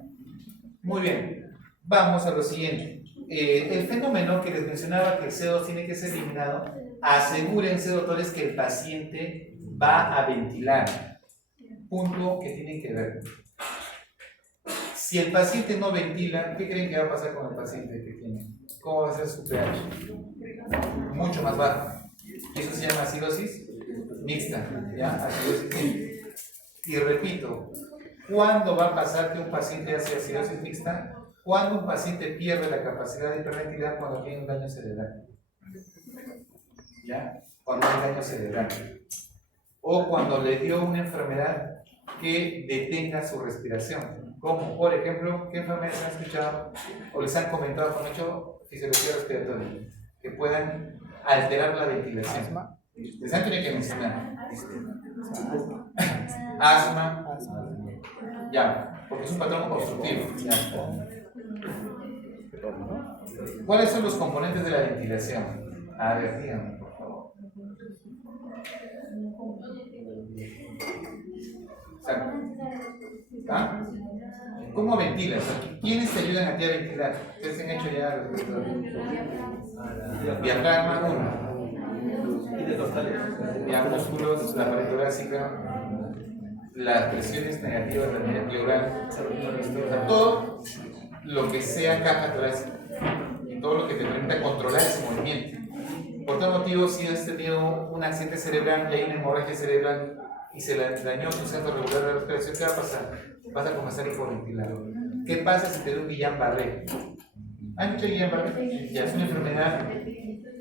Muy bien. Vamos a lo siguiente. El fenómeno que les mencionaba que el CO2 tiene que ser eliminado, asegúrense, doctores, que el paciente va a ventilar. Punto que tienen que ver. Si el paciente no ventila, ¿qué creen que va a pasar con el paciente que tiene? ¿Cómo va a ser su pH? Mucho más bajo. Y eso se llama acidosis mixta, ¿ya? Acidosis mixta. Y repito, ¿cuándo va a pasar que un paciente hace acidosis mixta? Cuando un paciente pierde la capacidad de hiperventilar cuando tiene un daño cerebral. ¿Ya? Cuando hay daño cerebral. O cuando le dio una enfermedad que detenga su respiración. Como, por ejemplo, ¿qué enfermedades han escuchado o les han comentado con hecho fisiología respiratoria? Que puedan alterar la ventilación. Les han tenido que mencionar. Asma. Ya, porque es un patrón obstructivo. Ya. ¿Cuáles son los componentes de la ventilación? A ver, díganme, por favor. ¿Ah? ¿Cómo ventilas? ¿Quiénes te ayudan a ti a ventilar? ¿Ustedes han hecho ya? Diafragma, uno. Ya, músculos, la pared torácica, las presiones negativas de la vía pleural, todo lo que sea caja torácica y todo lo que te permita controlar ese movimiento. Por tal motivo, si has tenido un accidente cerebral y hay una hemorragia cerebral y se dañó tu centro regular de la respiración, ¿qué va a pasar? Vas a comenzar a hiperventilar. ¿Qué pasa si te da un Guillain-Barré? ¿Han dicho Guillain-Barré? Ya es una enfermedad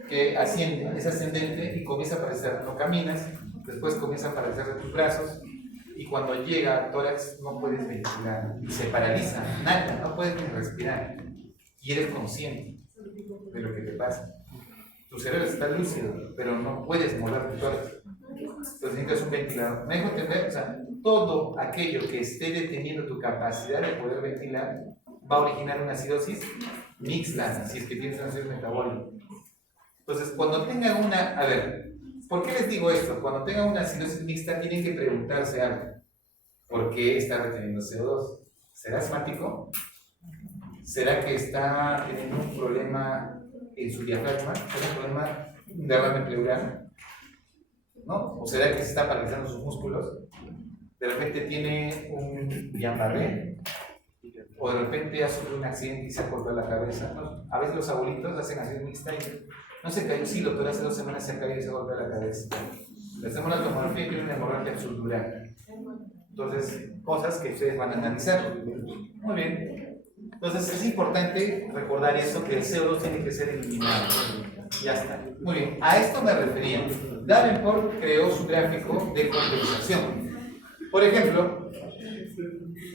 que asciende, es ascendente y comienza a aparecer. No caminas, después comienza a aparecer de tus brazos y cuando llega al tórax no puedes ventilar y se paraliza, nada, no puedes ni respirar y eres consciente de lo que te pasa. Tu cerebro está lúcido, pero no puedes mover tu tórax. Entonces necesitas un ventilador. ¿Me dejo entender? O sea, todo aquello que esté deteniendo tu capacidad de poder ventilar va a originar una acidosis mixta, si es que tienes una acidosis metabólica. Entonces, cuando tengan una... A ver, ¿por qué les digo esto? Cuando tengan una acidosis mixta tienen que preguntarse algo. ¿Por qué está reteniendo CO2? ¿Será asmático? ¿Será que está teniendo un problema en su diafragma? ¿Será un problema de derrame pleural? ¿No? ¿O será que se está paralizando sus músculos? De repente tiene un Guillain-Barré, o de repente ha sufrido un accidente y se ha cortado la cabeza, ¿no? A veces los abuelitos hacen así mixta y no se cayó, sí, doctor, hace 2 semanas se ha caído y se ha golpeado la cabeza. Le hacemos la tomografía y tiene una hemorragia subdural. Entonces, cosas que ustedes van a analizar. Muy bien. Entonces, es importante recordar eso, que el CO2 tiene que ser eliminado. Ya está. Muy bien. A esto me refería. Davenport creó su gráfico de compensación. Por ejemplo,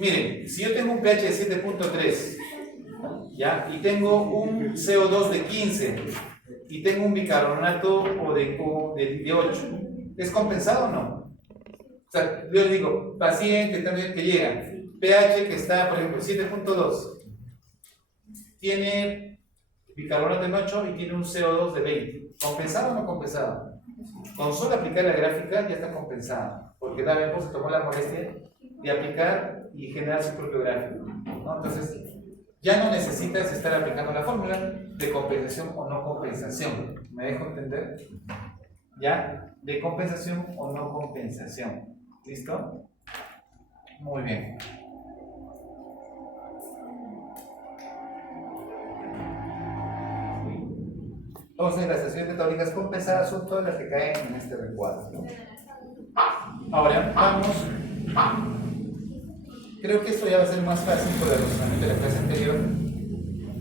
miren, si yo tengo un pH de 7.3, ¿ya? Y tengo un CO2 de 15 y tengo un bicarbonato de 8, ¿es compensado o no? O sea, yo les digo, paciente también que llega, pH que está, por ejemplo, 7.2, tiene bicarbonato en 8 y tiene un CO2 de 20. ¿Compensado o no compensado? Con solo aplicar la gráfica ya está compensado, porque Davenport se tomó la molestia de aplicar y generar su propio gráfico, ¿no? Entonces, ya no necesitas estar aplicando la fórmula de compensación o no compensación. ¿Me dejo entender? ¿Ya? De compensación o no compensación. ¿Listo? Muy bien. Entonces, las estaciones metabólicas compensadas son todas las que caen en este recuadro, ¿no? Ahora, vamos. Creo que esto ya va a ser más fácil por el razonamiento de la clase anterior.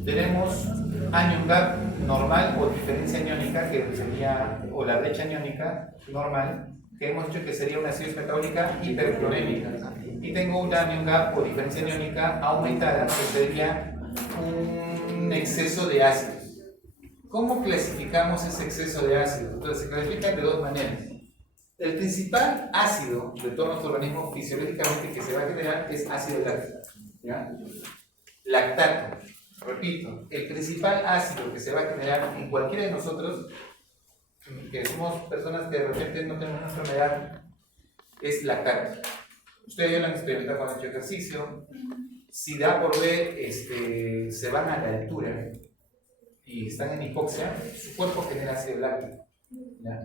Tenemos anion gap normal o diferencia aniónica, que sería, o la brecha aniónica normal, que hemos dicho que sería una acidosis metabólica hiperclorémica. Y tengo una anion gap o diferencia aniónica aumentada, que sería un exceso de ácidos. ¿Cómo clasificamos ese exceso de ácidos? Entonces se clasifican de dos maneras. El principal ácido de todo nuestro organismo fisiológicamente que se va a generar es ácido láctico. ¿Ya? Lactato. Repito, el principal ácido que se va a generar en cualquiera de nosotros, que somos personas que de repente no tenemos una enfermedad, es lactato. Ustedes ya lo han experimentado cuando han hecho ejercicio. Si da por ver, se van a la altura y están en hipoxia, su cuerpo genera ácido láctico. ¿Ya?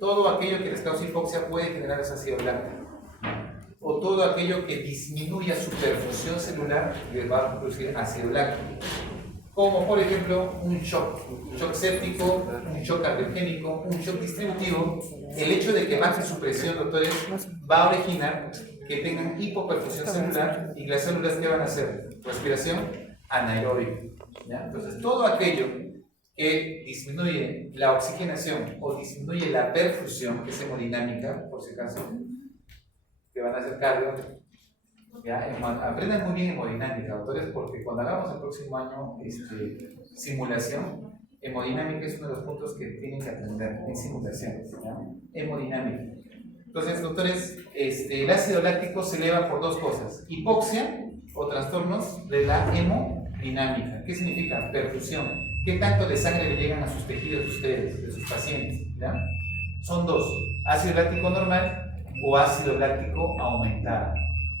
Todo aquello que les causa hipoxia puede generar ese ácido láctico. O todo aquello que disminuya su perfusión celular les va a producir ácido láctico. Como por ejemplo un shock séptico, un shock cardiogénico, un shock distributivo. El hecho de que baje su presión, doctores, va a originar que tengan hipoperfusión celular y las células que van a hacer respiración anaeróbica. ¿Ya? Entonces todo aquello que disminuye la oxigenación o disminuye la perfusión, que es hemodinámica, por si acaso, que van a hacer cardio, ¿ya? Aprendan muy bien hemodinámica, doctores, porque cuando hagamos el próximo año simulación, hemodinámica es uno de los puntos que tienen que aprender en simulación, ¿ya? Hemodinámica. Entonces, doctores, el ácido láctico se eleva por dos cosas: hipoxia o trastornos de la hemodinámica. ¿Qué significa? Perfusión. ¿Qué tanto de sangre le llegan a sus tejidos de ustedes, de sus pacientes? ¿Ya? Son dos: ácido láctico normal o ácido láctico aumentado.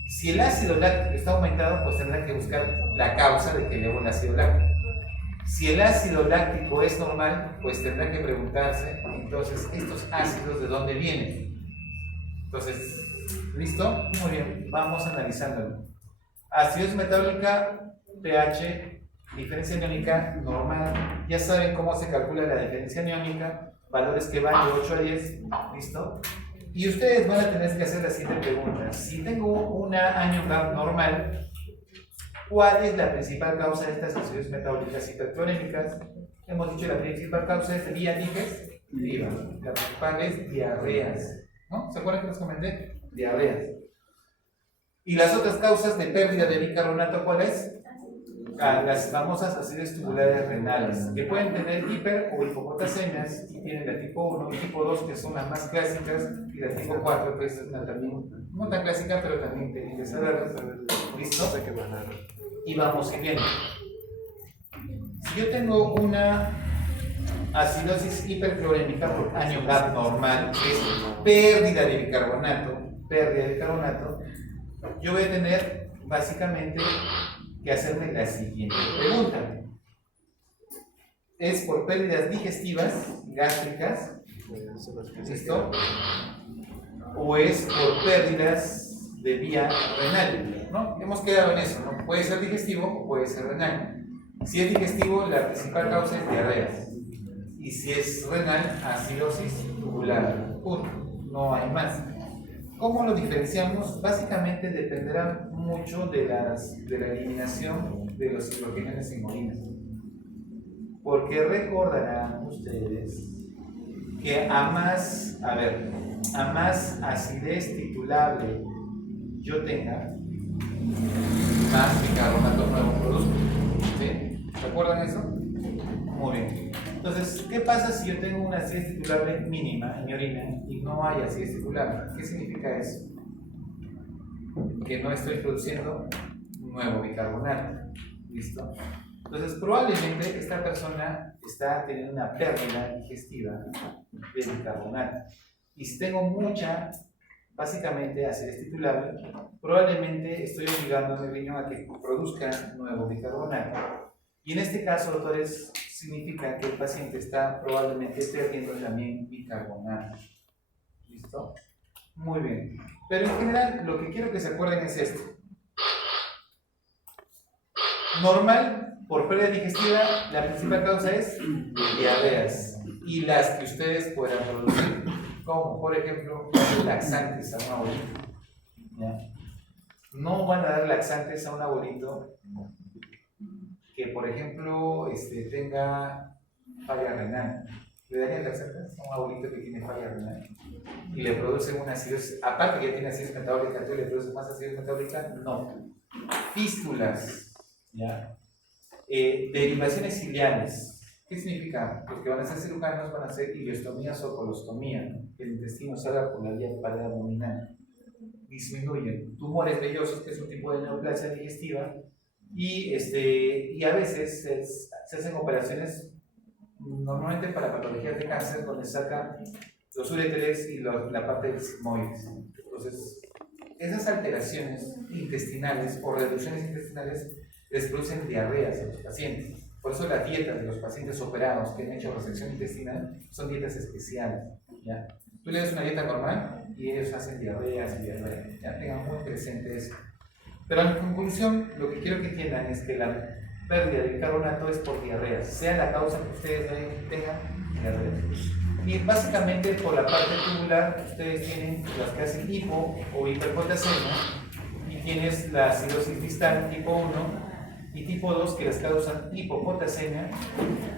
Si el ácido láctico está aumentado, pues tendrán que buscar la causa de que elevó el ácido láctico. Si el ácido láctico es normal, pues tendrán que preguntarse, entonces, ¿estos ácidos de dónde vienen? Entonces, ¿listo? Muy bien, vamos analizándolo. Acidosis metabólica, pH, diferencia aniónica normal. Ya saben cómo se calcula la diferencia aniónica, valores que van de 8 a 10, ¿listo? Y ustedes van a tener que hacer la siguiente pregunta: si tengo una anion gap normal, ¿cuál es la principal causa de estas acidosis metabólicas hiperclorémicas? Hemos dicho la principal causa es vía digestiva, la principal es diarreas, ¿no? ¿Se acuerdan que les comenté? Diarreas. ¿Y las otras causas de pérdida de bicarbonato cuáles? Las famosas acidosis tubulares renales, que pueden tener hiper o hipopotasiemias, y tienen la tipo 1 y tipo 2, que son las más clásicas, y la tipo 4, que es una también no tan clásica, pero también tienen que saberlo. ¿Listo? Y vamos siguiendo. Si yo tengo una acidosis hiperclorémica por anion gap normal, que es pérdida de bicarbonato, yo voy a tener básicamente que hacerme la siguiente pregunta: ¿es por pérdidas digestivas, gástricas, ¿listo? ¿O es por pérdidas de vía renal? ¿No? Hemos quedado en eso, ¿no? Puede ser digestivo o puede ser renal. Si es digestivo, la principal causa es diarreas. Y si es renal, acidosis tubular. Punto. No hay más. ¿Cómo lo diferenciamos? Básicamente dependerá mucho de la eliminación de los ciclogéneros en orina. Porque recordarán ustedes que a más acidez titulable yo tenga, más bicarbonato nuevo produzco. ¿Sí? ¿Recuerdan eso? Muy bien. Entonces, ¿qué pasa si yo tengo una acidez titulable mínima en mi orina y no hay acidez titulable? ¿Qué significa eso? Que no estoy produciendo nuevo bicarbonato. ¿Listo? Entonces, probablemente esta persona está teniendo una pérdida digestiva de bicarbonato. Y si tengo mucha, básicamente acidez titulable, probablemente estoy obligando a mi riñón a que produzca nuevo bicarbonato. Y en este caso, doctores, significa que el paciente está probablemente perdiendo también bicarbonato. ¿Listo? Muy bien. Pero en general, lo que quiero que se acuerden es esto. Normal, por pérdida digestiva, la principal causa es diarreas. Y las que ustedes puedan producir, como por ejemplo, laxantes a un abuelito. ¿Ya? No van a dar laxantes a un abuelito que, por ejemplo, tenga falla renal. Le darían recetas a un abuelito que tiene falla renal y le producen una acidosis, aparte que ya tiene acidosis metabólica, entonces le produce más acidosis metabólica, no. Fístulas, ¿ya? Derivaciones ciliares. ¿Qué significa? Los que van a ser cirujanos van a hacer ileostomías o colostomía, ¿no? Que el intestino salga por la vía abdominal. Disminuyen tumores vellosos, que es un tipo de neoplasia digestiva, y a veces se hacen operaciones normalmente para patologías de cáncer donde sacan los uréteres y la parte del sigmoides. Entonces, esas alteraciones intestinales o reducciones intestinales les producen diarreas a los pacientes. Por eso las dietas de los pacientes operados que han hecho resección intestinal son dietas especiales, ¿ya? Tú le das una dieta normal y ellos hacen diarreas y diarreas. Ya tengan muy presente eso. Pero en conclusión, lo que quiero que entiendan es que la pérdida de bicarbonato es por diarreas, sea la causa que ustedes tengan diarreas. Y básicamente por la parte tubular, ustedes tienen las que hacen hipo o hiperpotasemia, y tienes la acidosis distal tipo 1 y tipo 2 que les causan hipopotasemia,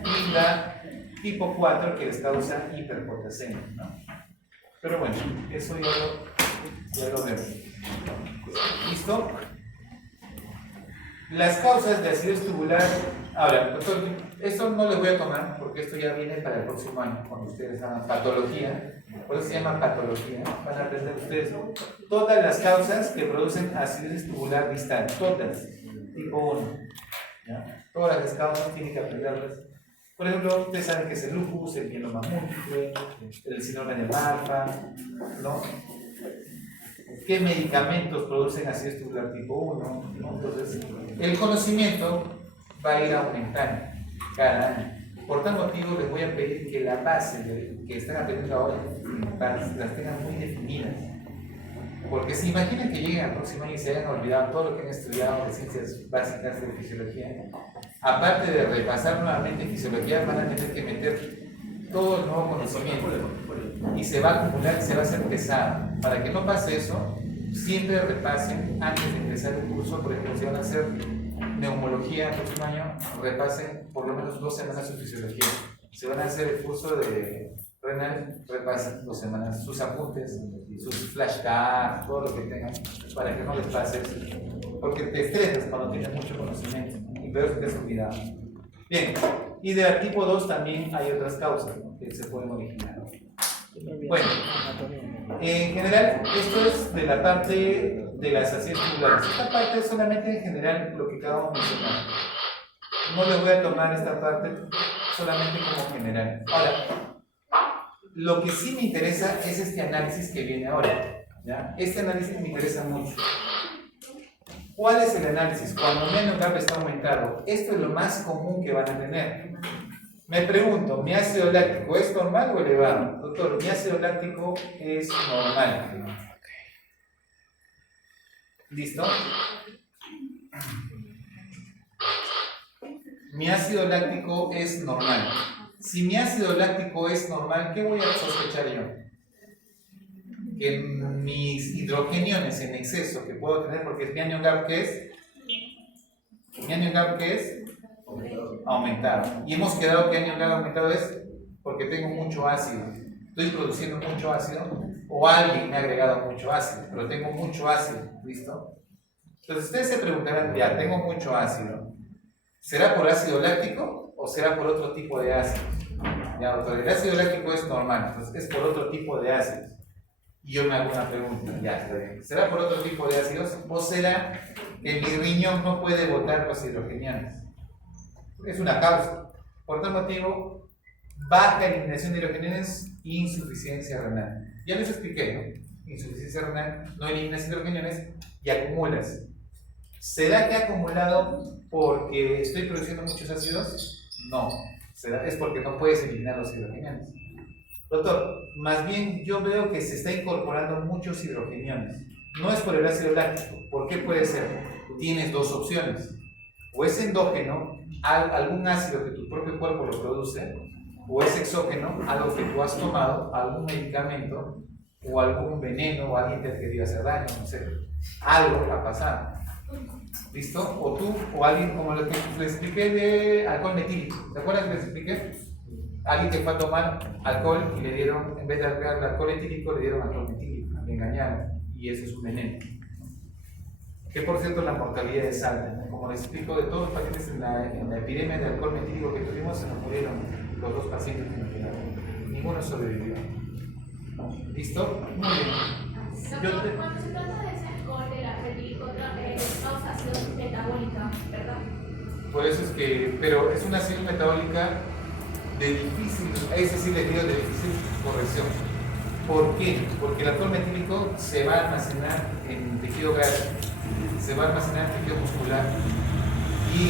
y la tipo 4 que les causa hiperpotasemia, ¿no? Pero bueno, eso ya lo vemos. ¿Listo? Las causas de acidosis tubular. Ahora, doctor, esto no les voy a tomar porque esto ya viene para el próximo año, cuando ustedes hagan patología. Por eso se llama patología. Van a aprender ustedes todas las causas que producen acidosis tubular distal, todas, tipo 1. ¿Ya? Todas las causas tienen que aprenderlas. Por ejemplo, ustedes saben que es el lupus, el mieloma múltiple, el síndrome de Marfan, ¿no? ¿Qué medicamentos producen acidosis tubular tipo 1? ¿No? Entonces, el conocimiento va a ir aumentando cada año. Por tal motivo, les voy a pedir que la base que están aprendiendo ahora las tengan muy definidas. Porque se imaginan que lleguen al próximo año y se hayan olvidado todo lo que han estudiado de ciencias básicas de fisiología. Aparte de repasar nuevamente fisiología, van a tener que meter todo el nuevo conocimiento y se va a acumular y se va a hacer pesado. Para que no pase eso, siempre repasen antes de empezar el curso. Por ejemplo, si van a hacer neumología el próximo año, repasen por lo menos 2 semanas su fisiología. Si van a hacer el curso de renal, repasen 2 semanas sus apuntes, sus flashcards, todo lo que tengan, para que no les pase eso. Porque te estresas cuando tienes mucho conocimiento y peor es que te has olvidado. Bien, y de tipo 2 también hay otras causas, ¿no?, que se pueden originar. Bueno, en general, esto es de la parte de las acidosis tubulares. Esta parte es solamente en general lo que acabamos de mencionar. No les voy a tomar esta parte solamente como general. Ahora, lo que sí me interesa es este análisis que viene ahora, ¿ya? Este análisis me interesa mucho. ¿Cuál es el análisis? Cuando menos GAP está aumentado. Esto es lo más común que van a tener. Me pregunto, ¿mi ácido láctico es normal o elevado? Doctor, mi ácido láctico es normal. ¿Listo? Mi ácido láctico es normal. Si mi ácido láctico es normal, ¿qué voy a sospechar yo? Que mis hidrogeniones en exceso que puedo tener, porque mi anion gap, ¿qué es? ¿Mi anion gap qué es? Aumentado. Y hemos quedado que anion gap aumentado es porque tengo mucho ácido. Estoy produciendo mucho ácido, o alguien me ha agregado mucho ácido, pero tengo mucho ácido. ¿Listo? Entonces ustedes se preguntarán, ya, tengo mucho ácido. ¿Será por ácido láctico o será por otro tipo de ácido? Ya, doctor, el ácido láctico es normal, entonces es por otro tipo de ácidos. Y yo me hago una pregunta, ya, está bien. ¿Será por otro tipo de ácidos o será que mi riñón no puede botar los hidrogeniones? Es una causa. Por tal motivo, baja eliminación de hidrogeniones e insuficiencia renal. Ya les expliqué, ¿no? Insuficiencia renal, no eliminas hidrogeniones y acumulas. ¿Será que he acumulado porque estoy produciendo muchos ácidos? No. Es porque no puedes eliminar los hidrogeniones. Doctor, más bien yo veo que se está incorporando muchos hidrogeniones. No es por el ácido láctico. ¿Por qué puede ser? Tienes 2 opciones. O es endógeno, algún ácido que tu propio cuerpo lo produce, o es exógeno, algo que tú has tomado, algún medicamento, o algún veneno, o alguien te ha querido hacer daño, no sé. Algo ha pasado. ¿Listo? O tú o alguien, como lo que les expliqué de alcohol metílico. ¿Se acuerdan que les expliqué? Alguien que fue a tomar alcohol y le dieron, en vez de darle alcohol etílico, le dieron alcohol metílico. Le engañaron. Y eso es un veneno. Que por cierto la mortalidad es alta. Como les explico, de todos los pacientes en la epidemia de alcohol metílico que tuvimos, se nos murieron los 2 pacientes que nos quedaron. Ninguno sobrevivió. ¿Listo? Muy bien. Doctor, cuando se trata de ese alcohol de la metílico, causa acidosis metabólica, ¿verdad? Por eso es que, pero es una acidosis metabólica de difícil, es decir, de difícil corrección. ¿Por qué? Porque el alcohol metílico se va a almacenar en tejido graso, se va a almacenar en tejido muscular y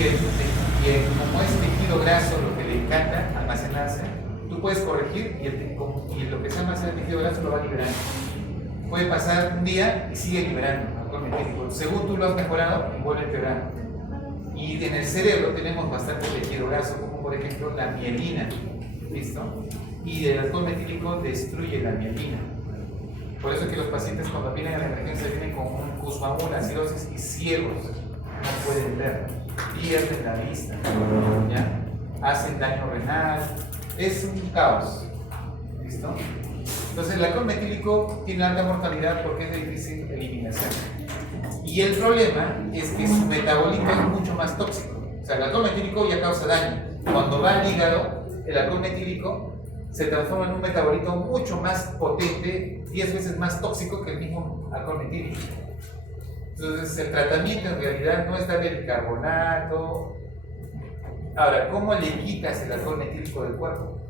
como es tejido graso lo que le encanta almacenarse, tú puedes corregir y lo que se almacena en tejido graso lo va liberando. Puede pasar un día y sigue liberando alcohol metílico. Según tú lo has mejorado, vuelve empeorando. Y en el cerebro tenemos bastante tejido graso, como por ejemplo la mielina. ¿Listo? Y el alcohol metílico destruye la mielina. Por eso es que los pacientes cuando vienen a la emergencia vienen con un Kussmaul, acidosis y ciegos, no pueden ver, pierden la vista, ¿ya? Hacen daño renal, es un caos. ¿Listo? Entonces el alcohol metílico tiene alta mortalidad porque es de difícil eliminación. Y el problema es que su metabolito es mucho más tóxico. O sea, el alcohol metílico ya causa daño. Cuando va al hígado, el alcohol metílico se transforma en un metabolito mucho más potente, 10 veces más tóxico que el mismo alcohol metílico. Entonces, el tratamiento en realidad no es darle bicarbonato. Ahora, ¿cómo le quitas el alcohol metílico del cuerpo?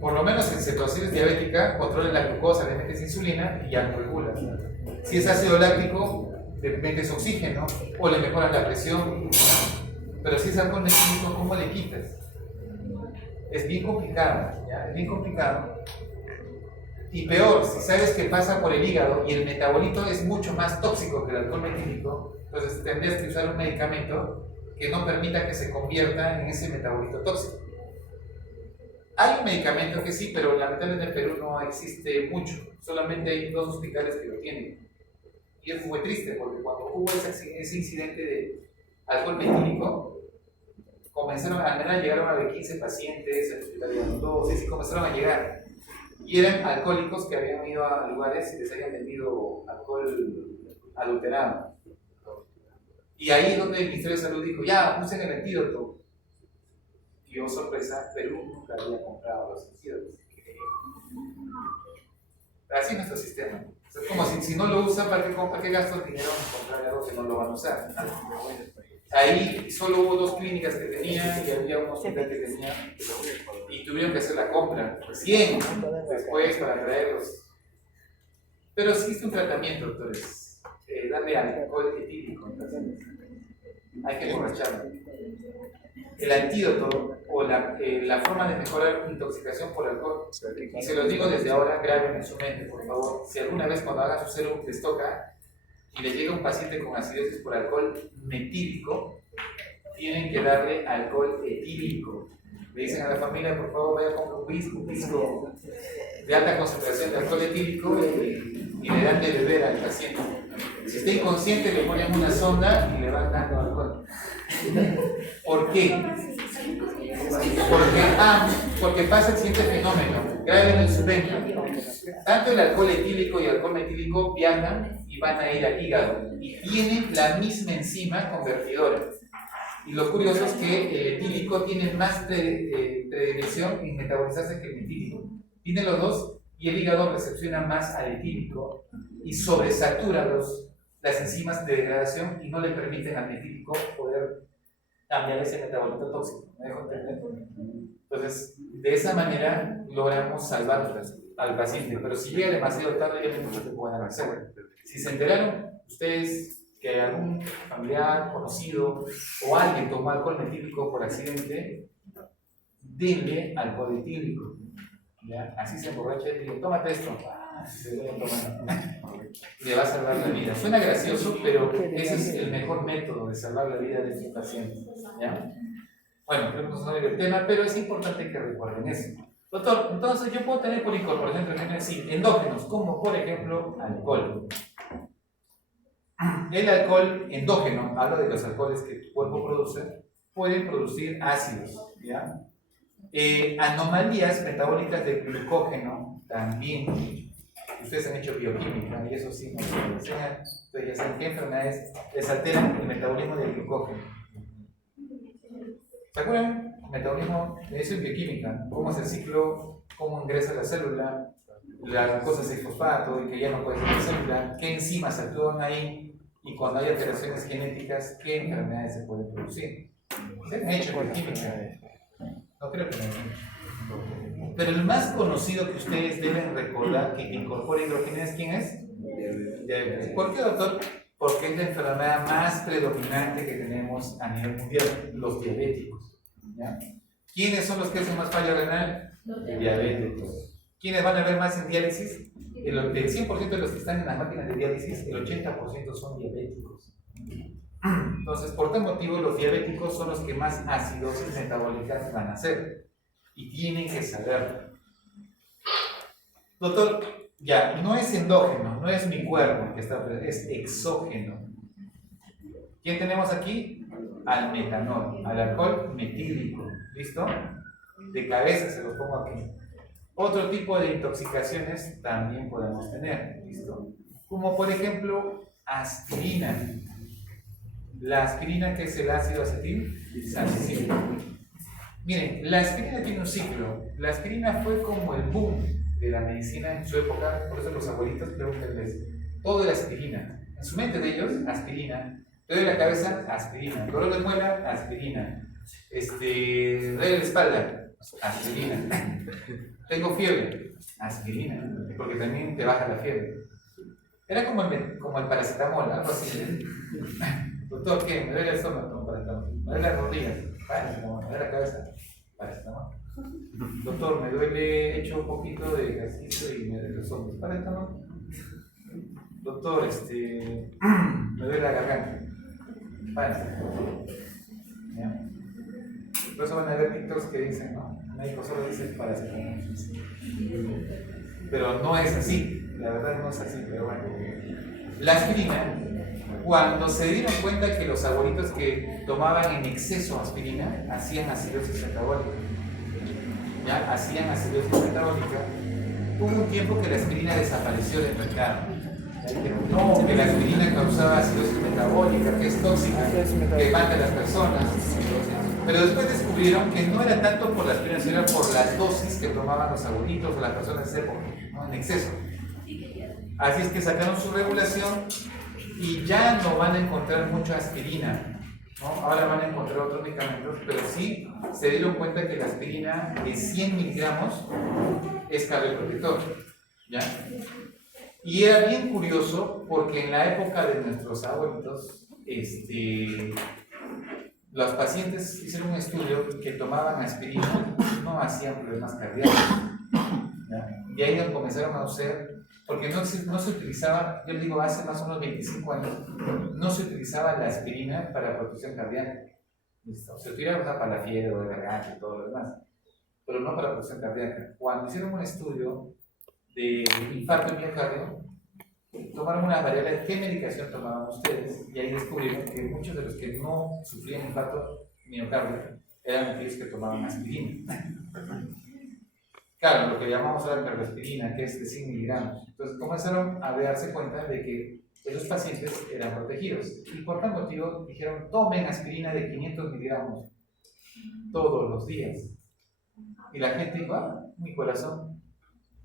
Por lo menos en cetoacidosis diabética, controla la glucosa, le metes insulina y ya lo regulas. Si es ácido láctico, le metes oxígeno o le mejoras la presión. Pero si es alcohol metílico, ¿cómo le quitas? Es bien complicado, ¿ya? Es bien complicado. Y peor, si sabes que pasa por el hígado y el metabolito es mucho más tóxico que el alcohol metílico, entonces tendrías que usar un medicamento que no permita que se convierta en ese metabolito tóxico. Hay un medicamento que sí, pero lamentablemente en el Perú no existe mucho. Solamente hay 2 hospitales que lo tienen. Y eso fue triste, porque cuando hubo ese incidente de alcohol metílico, comenzaron a llegaron a 15 pacientes, el hospital llegaron 2, y comenzaron a llegar. Y eran alcohólicos que habían ido a lugares y les habían vendido alcohol adulterado. Y ahí es donde el Ministerio de Salud dijo, ya, usen el antídoto. Y oh sorpresa, Perú nunca había comprado los antídotos. Así es nuestro sistema. O sea, es como si no lo usan, ¿para qué gastan dinero en comprar algo que no lo van a usar? Ahí solo hubo 2 clínicas que tenían y había un hospital que tenía y tuvieron que hacer la compra recién después para traerlos. Pero existe un tratamiento, doctores, darle alcohol etílico. Hay que emborracharlo. El antídoto o la forma de mejorar intoxicación por alcohol, y se los digo desde ahora, graben en su mente, por favor. Si alguna vez cuando hagan su serum les toca y les llega un paciente con acidosis por alcohol metílico, tienen que darle alcohol etílico. Le dicen a la familia, por favor, vaya con un pisco de alta concentración de alcohol etílico y le dan de beber al paciente. Si está inconsciente, le ponen una sonda y le van dando alcohol. ¿Por qué? Porque pasa el siguiente fenómeno. Graben en su mente. Tanto el alcohol etílico y el alcohol metílico viajan y van a ir al hígado y tienen la misma enzima convertidora. Y lo curioso es que el etílico tiene más predilección en metabolizarse que el metílico. Tiene los dos y el hígado recepciona más al etílico y sobresatura las enzimas de degradación y no le permiten al metílico poder cambiar ese metabolito tóxico. ¿Me dejo entender? Entonces, de esa manera logramos salvar al paciente, pero si llega demasiado tarde, obviamente no se pueden hacer. Si se enteraron ustedes que algún familiar, conocido o alguien tomó alcohol metílico por accidente, denle alcohol etílico. ¿Ya? Así se emborracha y digo, tómate esto. Se lo voy a tomar. Le va a salvar la vida. Suena gracioso, pero ese es el mejor método de salvar la vida de este paciente. ¿Ya? Bueno, creo que no es el tema, pero es importante que recuerden eso. Doctor, entonces yo puedo tener por incorporación endógenos, como por ejemplo alcohol. el alcohol endógeno, hablo de los alcoholes que tu cuerpo produce, pueden producir ácidos, ¿ya? Anomalías metabólicas del glucógeno también. Ustedes han hecho bioquímica y eso sí nos lo enseñan. Entonces ya saben qué enfermedades les alteran el metabolismo del glucógeno. ¿Se acuerdan? El metabolismo, eso es bioquímica. Cómo es el ciclo, cómo ingresa la célula, la glucosa 6-fosfato y que ya no puede ser la célula, qué enzimas actúan ahí y cuando hay alteraciones genéticas, qué enfermedades se pueden producir. Ustedes han hecho bioquímica. No creo que no. Pero el más conocido que ustedes deben recordar que incorpora hidrógeno es ¿quién es? Diabetes. ¿Por qué, doctor? Porque es la enfermedad más predominante que tenemos a nivel mundial, los diabéticos. ¿Ya? ¿Quiénes son los que hacen más falla renal? Los diabéticos. ¿Quiénes van a ver más en diálisis? Del 100% de los que están en las máquinas de diálisis, el 80% son diabéticos. Entonces, por tal motivo, los diabéticos son los que más acidosis metabólicas van a hacer y tienen que saberlo. Doctor, ya, no es endógeno, no es mi cuerpo el que está presente, es exógeno. ¿Quién tenemos aquí? Al metanol, al alcohol metílico. ¿Listo? De cabeza se los pongo aquí. Otro tipo de intoxicaciones también podemos tener. ¿Listo? Como por ejemplo, aspirina. La aspirina, que es el ácido acetilsalicílico. Miren, la aspirina tiene un ciclo. La aspirina fue como el boom de la medicina en su época, por eso los abuelitos pregúntenles, todo era aspirina. En su mente de ellos, aspirina. Te duele la cabeza, aspirina. Dolor de muela, aspirina. Duele la espalda, aspirina. Tengo fiebre, aspirina, porque también te baja la fiebre. Era como el paracetamol, algo así. Doctor, ¿qué? Me duele el estómago, paracetamol. Me duele las rodillas, paracetamol. Me duele la cabeza, paracetamol. Doctor, me duele, he hecho un poquito de ejercicio y me duele los hombros, paracetamol. Doctor, me duele la garganta, paracetamol. ¿Ya? Por eso van a ver TikToks que dicen, no, el médico solo dice paracetamol. Pero no es así, la verdad no es así, pero bueno. La aspirina, cuando se dieron cuenta que los abuelitos que tomaban en exceso aspirina hacían acidosis metabólica, ya hacían acidosis metabólica, hubo un tiempo que la aspirina desapareció del mercado. No, que la aspirina causaba acidosis metabólica, que es tóxica, que mata a las personas. Pero después descubrieron que no era tanto por la aspirina, sino por las dosis que tomaban los abuelitos o las personas de esa época, ¿no? En exceso. Así es que sacaron su regulación y ya no van a encontrar mucha aspirina, ¿no? Ahora van a encontrar otros medicamentos, pero sí se dieron cuenta que la aspirina de 100 miligramos es cardioprotector, ¿ya? Y era bien curioso porque en la época de nuestros abuelitos, los pacientes hicieron un estudio que tomaban aspirina, no hacían problemas cardíacos, ¿ya? Y ahí nos comenzaron a hacer, porque no se utilizaba, yo digo hace más o menos 25 años, no se utilizaba la aspirina para protección cardíaca. ¿Listo? Se utilizaba para la fiebre o la garganta y todo lo demás, pero no para protección cardíaca. Cuando hicieron un estudio de infarto en miocardio, tomaron una variable de qué medicación tomaban ustedes y ahí descubrieron que muchos de los que no sufrían infarto miocardio eran aquellos que tomaban aspirina. Claro, lo que llamamos ahora carboaspirina, que es de 100 miligramos. Entonces comenzaron a darse cuenta de que esos pacientes eran protegidos y por tal motivo dijeron tomen aspirina de 500 miligramos todos los días. Y la gente dijo, ah, mi corazón,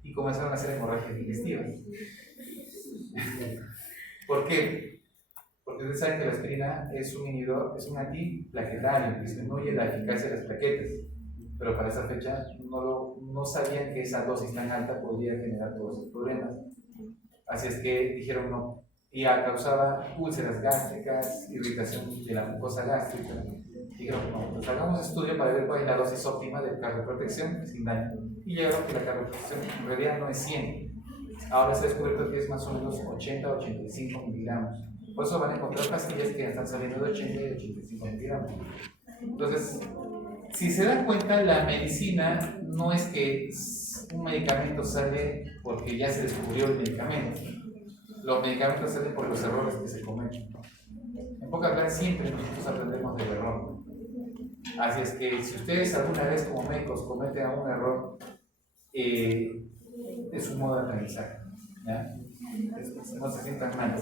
y comenzaron a hacer hemorragias digestivas. ¿Por qué? Porque ustedes saben que la aspirina es un inhibidor, es un antiplaquetario, disminuye la eficacia de las plaquetas, pero para esa fecha no sabían que esa dosis tan alta podría generar todos esos problemas. Así es que dijeron no, y causaba úlceras gástricas, irritación de la mucosa gástrica. Dijeron no, pues hagamos estudio para ver cuál es la dosis óptima de cardioprotección sin daño. Y llegaron que la cardioprotección en realidad no es 100. Ahora se ha descubierto que es más o menos 80-85 miligramos. Por eso van a encontrar pastillas que están saliendo de 80 y 85 miligramos. Entonces, si se dan cuenta, la medicina no es que un medicamento sale porque ya se descubrió el medicamento. los medicamentos salen por los errores que se cometen. En pocas palabras, siempre nosotros aprendemos del error. Así es que si ustedes alguna vez como médicos cometen algún error, es un modo de aprendizaje, ¿ya? No se sientan mal.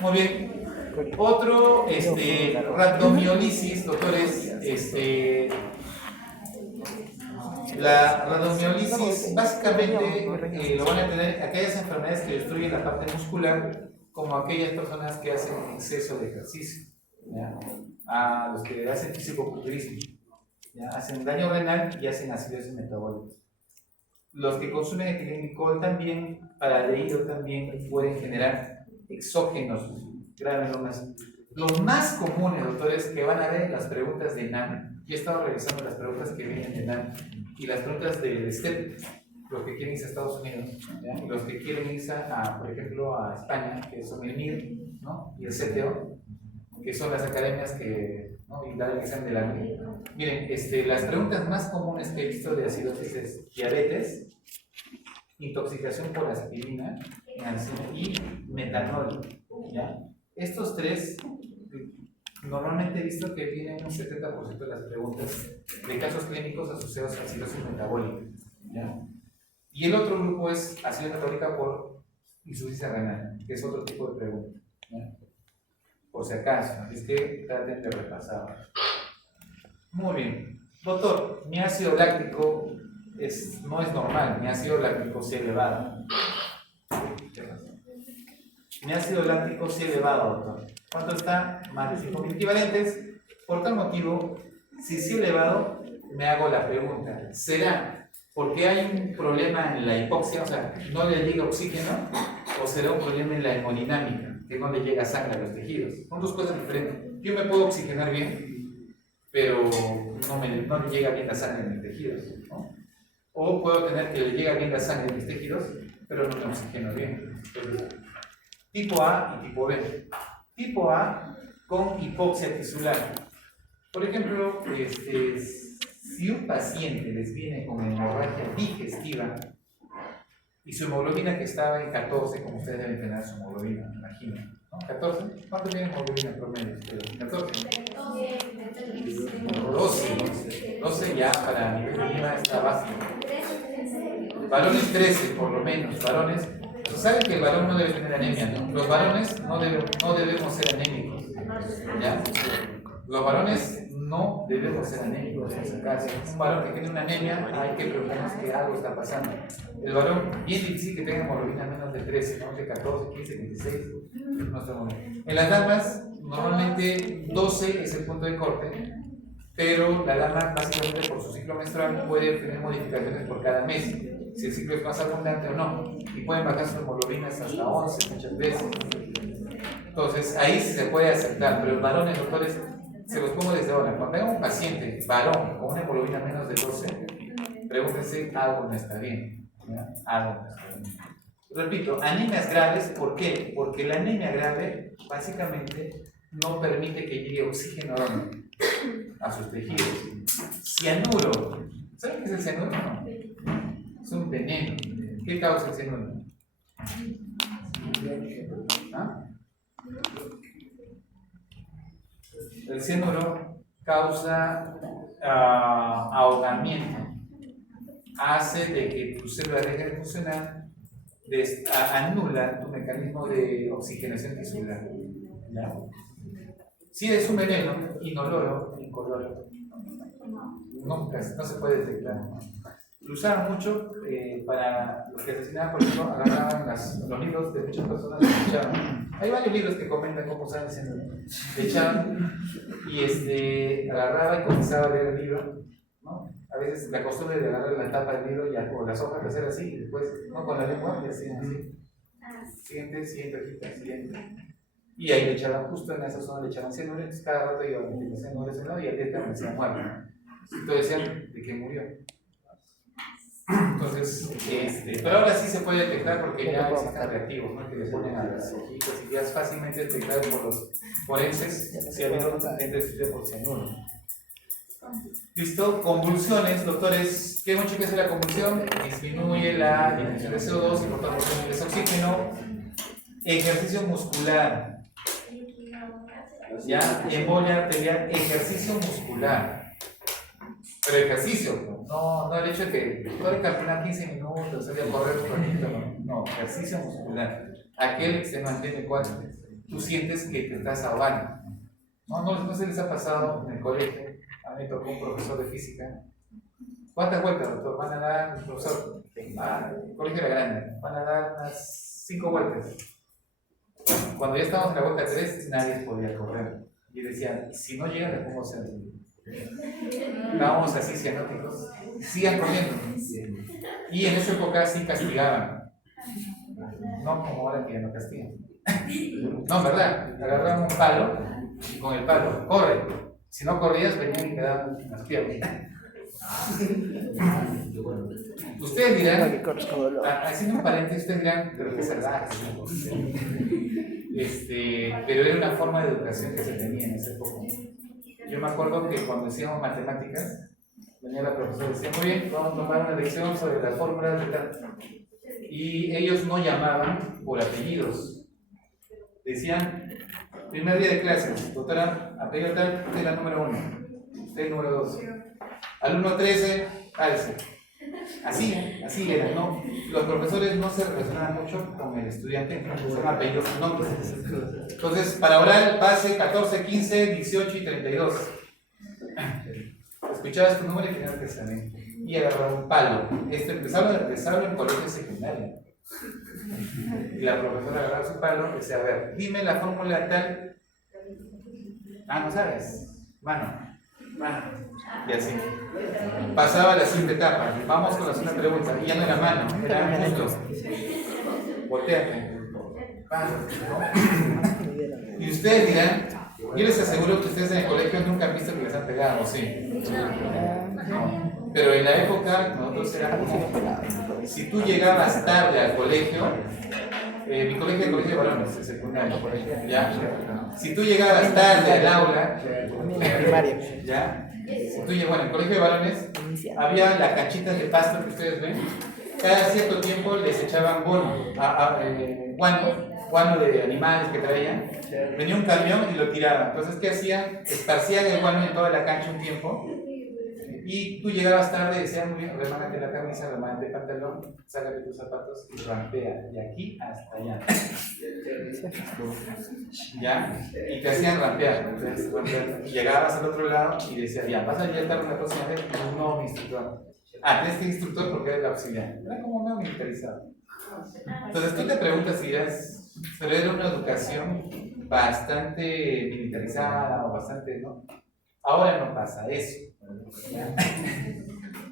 Muy bien. Otro, rabdomiolisis, doctores, la rabdomiolisis básicamente lo van a tener aquellas enfermedades que destruyen la parte muscular, como aquellas personas que hacen exceso de ejercicio, ¿ya? A los que hacen fisicoculturismo, ¿ya? Hacen daño renal y hacen acidosis metabólica. Los que consumen etilenglicol también, paraldehído también, pueden generar exógenos, grábenlo más. Los más comunes, doctores, que van a ver en las preguntas de NAM, yo he estado revisando las preguntas que vienen de NAM y las preguntas de STEP, los que quieren irse a Estados Unidos, ¿ya? Y los que quieren irse, por ejemplo, a España, que son el MIR, ¿no? Y el CTO, que son las academias que, ¿no? Y el examen de la MIR. Miren, las preguntas más comunes que he visto de acidosis es diabetes, intoxicación por aspirina y metanol, ¿ya? Estos tres, normalmente he visto que vienen un 70% de las preguntas de casos clínicos asociados a acidosis metabólica, ¿ya? Y el otro grupo es acidosis metabólica por insuficiencia renal, que es otro tipo de pregunta, ¿ya? Por si acaso, es que traten de repasar. Muy bien. Doctor, mi ácido láctico no es normal, mi ácido láctico sí elevado. Mi ácido láctico sí elevado, doctor. ¿Cuánto está? Más de 5.000 equivalentes. Por tal motivo, si sí elevado, me hago la pregunta, ¿será porque hay un problema en la hipoxia, o sea, no le llega oxígeno, o será un problema en la hemodinámica, que no le llega sangre a los tejidos? Son dos cosas diferentes. Yo me puedo oxigenar bien, pero no le llega bien la sangre a mis tejidos, ¿no? O puedo tener que le llega bien la sangre a mis tejidos, pero no me oxigeno bien. Entonces, tipo A y tipo B. Tipo A con hipoxia tisular. Por ejemplo, si un paciente les viene con hemorragia digestiva y su hemoglobina que estaba en 14, como ustedes deben tener su hemoglobina, me imagino, ¿no? 14, ¿cuánto tiene hemoglobina en promedio? 14. 12 ya para mi hemoglobina está básica. Varones 13 por lo menos, varones. Saben que el varón no debe tener anemia, ¿no? Los varones no debemos ser anémicos, ¿ya? Los varones no debemos ser anémicos en ese caso. Un varón que tiene una anemia, hay que preocuparnos que algo está pasando. El varón, bien difícil que tenga hemoglobina menos de 13, ¿no? De 14, 15, 16, no está muy bien. En las damas, normalmente 12 es el punto de corte, pero la dama, básicamente por su ciclo menstrual, puede tener modificaciones por cada mes, si el ciclo es más abundante o no, y pueden bajar sus hemoglobinas hasta 11 muchas veces. Entonces, ahí sí se puede aceptar, pero los varones, doctores, se los pongo desde ahora. Cuando tengan un paciente varón con una hemoglobina menos de 12, pregúntense, algo no está bien, ¿ya? Algo no está bien. Repito, anemias graves, ¿por qué? Porque la anemia grave, básicamente, no permite que llegue oxígeno a sus tejidos. Cianuro. ¿Saben qué es el cianuro? No. Es un veneno. ¿Qué causa el cianuro? ¿Ah? El cianuro causa ahogamiento. Hace de que tu célula deje de funcionar, anula tu mecanismo de oxigenación tisular. ¿Ya? Si es un veneno inoloro, incoloro, no se puede detectar. Lo usaban mucho para los que asesinaban, por ejemplo, agarraban los libros de muchas personas que echaban. Hay varios libros que comentan cómo usaban ese libro. Le echaban y agarraba y comenzaba a leer el libro, ¿no? A veces la costumbre de agarrar la tapa del libro o las hojas de hacer así y después, ¿no? Con la lengua y hacían así. Siguiente, hojita, siguiente. Y ahí le echaban, justo en esa zona le echaban cianuro, entonces cada rato iban a meter cianuro ese lado y al día se muerto. Entonces decían de que murió. Entonces, pero ahora sí se puede detectar porque ya existen reactivos, ¿no? Que le ponen a las hojitas y ya es fácilmente detectado por los forenses si ha habido gente destruida por cianuro. ¿Listo? Convulsiones, doctores, ¿qué mucho que hace la convulsión? Disminuye la inyección de CO2 y por tanto el oxígeno. ejercicio muscular. Ya, embolia arterial, ejercicio muscular. Pero ejercicio, no el hecho de que puedes caminar 15 minutos, salir a correr un ratito, no, ejercicio muscular. Aquel que se mantiene cuando tú sientes que te estás ahogando. No se les ha pasado en el colegio. A mí me tocó un profesor de física. ¿Cuántas vueltas, doctor? Van a dar, el profesor, el colegio era grande, van a dar unas 5 vueltas. Cuando ya estábamos en la vuelta 3, nadie podía correr. Y decían, si no llegan, les pongo a hacer. Estábamos así cianóticos, sigan corriendo. Y en esa época sí castigaban. No como ahora que ya no castigan. No, ¿verdad? Agarraban un palo y con el palo, corre. Si no corrías, venían y quedaban las piernas. Ustedes dirán, haciendo un paréntesis, ustedes dirán, pero que salvaje. Pero era una forma de educación que se tenía en esa época. Yo me acuerdo que cuando hacíamos matemáticas, venía la profesora y decía, muy bien, vamos a tomar una lección sobre las fórmulas de tal. Y ellos no llamaban por apellidos. Decían, primer día de clases, doctora, apellido tal, usted es la número 1, usted es el número 2. Alumno 13, alce. Así era, ¿no? Los profesores no se relacionaban mucho con el estudiante, son apellidos, nombres. Entonces, para oral, base 14, 15, 18 y 32. Escuchabas tu número y tenías que saber. Y agarraba un palo. Empezaba en colegio secundario. Y la profesora agarraba su palo y decía, a ver, dime la fórmula tal. ¿No sabes? Mano. Y así. Pasaba a la siguiente etapa. Vamos con la segunda pregunta. Y ya no era mano, era muslo. Volteate. Y ustedes dirán, yo les aseguro que ustedes en el colegio nunca han visto que les han pegado, ¿sí? No. Pero en la época nosotros era como, si tú llegabas tarde al colegio, mi colegio es el colegio de varones, el secundario, ¿ya? Si tú llegabas tarde al aula, ¿ya? Bueno, en el colegio de varones había las canchitas de pasto que ustedes ven. Cada cierto tiempo les echaban guano de animales que traían. Venía un camión y lo tiraban. Entonces, ¿qué hacían? Esparcían el guano en toda la cancha un tiempo. Y tú llegabas tarde y decían, muy bien, remánate la camisa, remánate el pantalón, sácate tus zapatos y rampea de aquí hasta allá. ¿Ya? Y te hacían rampear. Entonces, y llegabas al otro lado y decías, ya, ¿vas a llegar tarde la próxima vez? No, mi instructor. Tienes que instructor porque eres la auxiliar. Era como medio militarizado. Entonces tú te preguntas si pero era una educación bastante militarizada o bastante, ¿no? Ahora no pasa eso.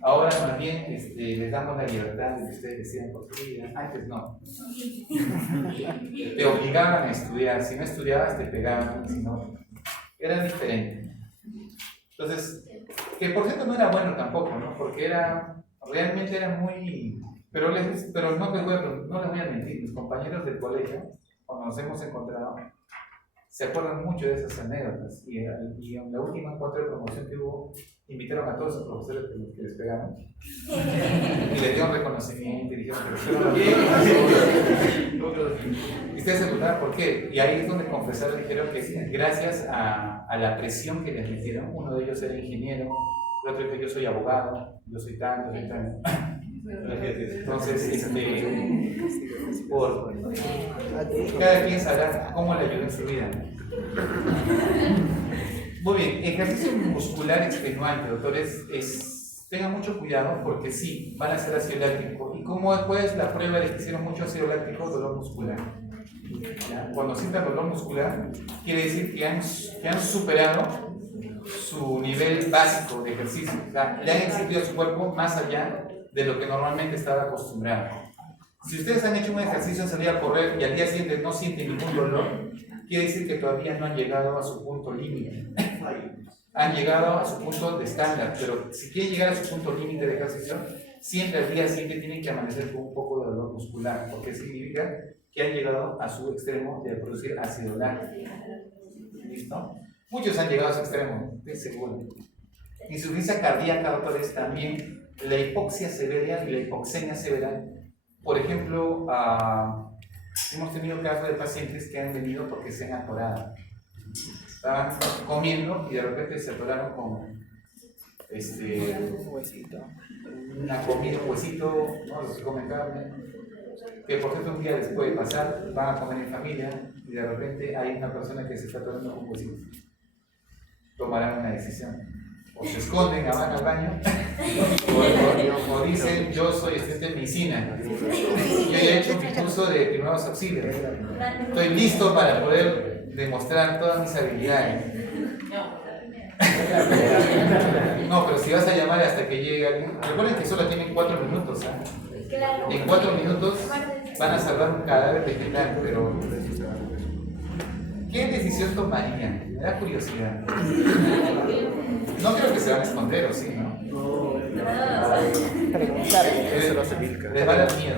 Ahora más bien les damos la libertad de que ustedes decidan por su vida. Antes no. Te obligaban a estudiar. Si no estudiabas te pegaban. Si no, era diferente. Entonces, que por cierto no era bueno tampoco, ¿no? Porque realmente era muy... Pero no les voy a mentir, mis compañeros del colegio, cuando nos hemos encontrado, se acuerdan mucho de esas anécdotas. Y en la última encuentro de promoción que hubo, invitaron a todos los profesores que les pegaron y les dieron reconocimiento y dijeron que fueron bien. Y ustedes se preguntaban por qué. Y ahí es donde confesaron, dijeron que gracias a la presión que les metieron, uno de ellos era ingeniero, el otro dijo yo soy abogado, yo soy tal, yo soy tal. Entonces, cada quien sabrá cómo le ayudó en su vida. Muy bien, ejercicio muscular extenuante, doctores, tengan mucho cuidado porque sí, van a ser ácido láctico. ¿Y cómo después la prueba de que hicieron mucho ácido láctico? Dolor muscular. ¿Ya? Cuando sientan dolor muscular, quiere decir que han superado su nivel básico de ejercicio. O sea, le han exigido a su cuerpo más allá de lo que normalmente estaba acostumbrado. Si ustedes han hecho un ejercicio, han salido a correr y al día siguiente no sienten ningún dolor, quiere decir que todavía no han llegado a su punto límite. Han llegado a su punto de estándar, pero si quieren llegar a su punto límite de ejercicio, siempre al día siguiente tienen que amanecer con un poco de dolor muscular, porque significa que han llegado a su extremo de producir ácido láctico. ¿Listo? Muchos han llegado a su extremo, estoy seguro. Insuficiencia cardíaca, doctores, también la hipoxia severa y la hipoxemia severa. Por ejemplo, Hemos tenido casos de pacientes que han venido porque se han atorado. Estaban comiendo y de repente se atoraron con Un huesito. una comida, un huesito, ¿no? Los que comen carne, que por cierto un día les puede pasar, van a comer en familia y de repente hay una persona que se está atorando con un huesito. Tomarán una decisión. O se esconden, van al baño, o dicen, yo soy estudiante de medicina, yo he hecho mi curso de primeros auxilios, estoy listo para poder demostrar todas mis habilidades. No, pero si vas a llamar hasta que llegue alguien, recuerden que solo tienen 4 minutos, ¿eh? En 4 minutos van a salvar un cadáver vegetal, pero ¿qué decisión tomarían? Me da curiosidad. No creo que se van a esconder, ¿o sí, no? Les va a dar miedo.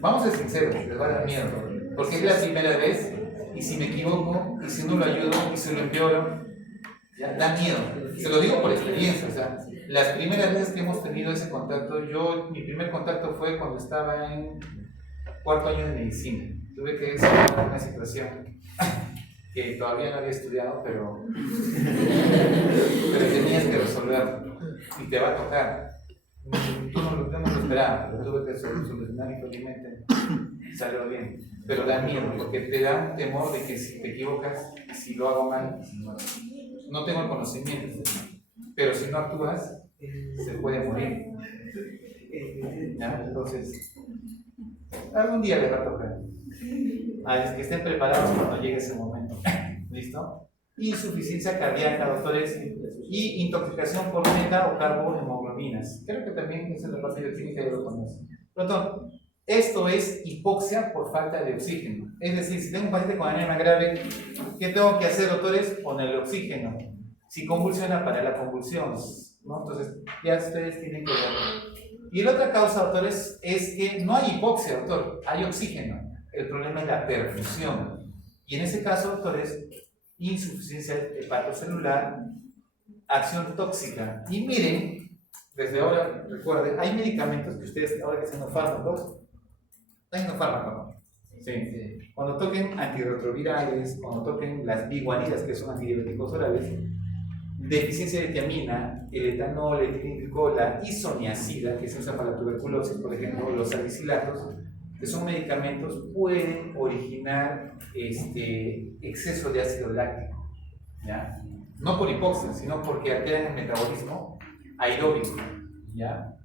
Vamos a ser sinceros, les va a dar miedo. Porque es la primera vez, y si me equivoco, y si no lo ayudo, y si lo empeoro, ya da miedo. Se lo digo por experiencia, o sea, las primeras veces que hemos tenido ese contacto, mi primer contacto fue cuando estaba en 4º año de medicina. Tuve que desarrollar una situación que todavía no había estudiado, pero tenías que resolverlo y te va a tocar. Tú no lo esperabas, pero tuve que solucionar y felizmente salió bien. Pero da miedo, porque te da un temor de que si te equivocas, si lo hago mal, no tengo el conocimiento, pero si no actúas, se puede morir. ¿Ya? Entonces, algún día les va a tocar. Que estén preparados cuando llegue ese momento. ¿Listo? Insuficiencia cardíaca, doctores, y intoxicación por meta o carbohemoglobinas. Creo que también esa es la parte bioquímica y lo conocen. Perdón, esto es hipoxia por falta de oxígeno. Es decir, si tengo un paciente con anemia grave, ¿qué tengo que hacer, doctores? Ponerle oxígeno. Si convulsiona, para la convulsión, ¿no? Entonces, ya ustedes tienen que ver. Y la otra causa, doctores, es que no hay hipoxia, doctor, hay oxígeno. El problema es la perfusión. Y en ese caso, doctores, insuficiencia hepatocelular, acción tóxica. Y miren, desde ahora, recuerden, hay medicamentos que ustedes, ahora que están los fármacos, están los fármacos, ¿no? Sí. Cuando toquen antirretrovirales, cuando toquen las biguanidas, que son antidiabéticos orales, deficiencia de tiamina, el etanol, el etilenglicol, la isoniazida, que se usa para la tuberculosis, por ejemplo, los salicilatos, que son medicamentos, pueden originar exceso de ácido láctico, ¿ya? No por hipoxia, sino porque alteran el metabolismo aeróbico, ¿ya?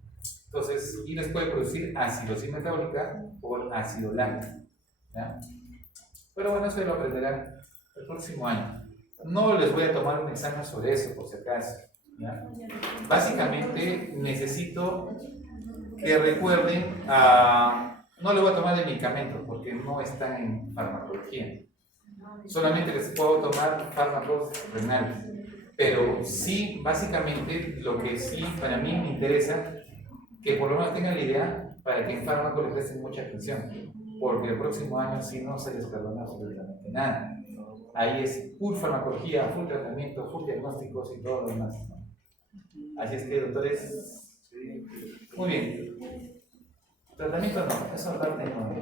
Entonces, y les puede producir acidosis metabólica por ácido láctico, ¿ya? Pero bueno, eso lo aprenderán el próximo año. No les voy a tomar un examen sobre eso, por si acaso, ¿ya? Básicamente, necesito que recuerden no le voy a tomar el medicamento porque no están en farmacología. Solamente les puedo tomar fármacos renales. Pero sí, básicamente, lo que sí para mí me interesa, que por lo menos tengan la idea para que en fármaco les presten mucha atención. Porque el próximo año sí no se les perdona absolutamente nada. Ahí es full farmacología, full tratamiento, full diagnósticos y todo lo demás, ¿no? Así es que, doctores, muy bien. Tratamiento no, eso aparte no.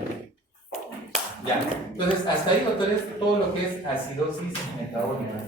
Ya, entonces hasta ahí, doctores, todo lo que es acidosis metabólica.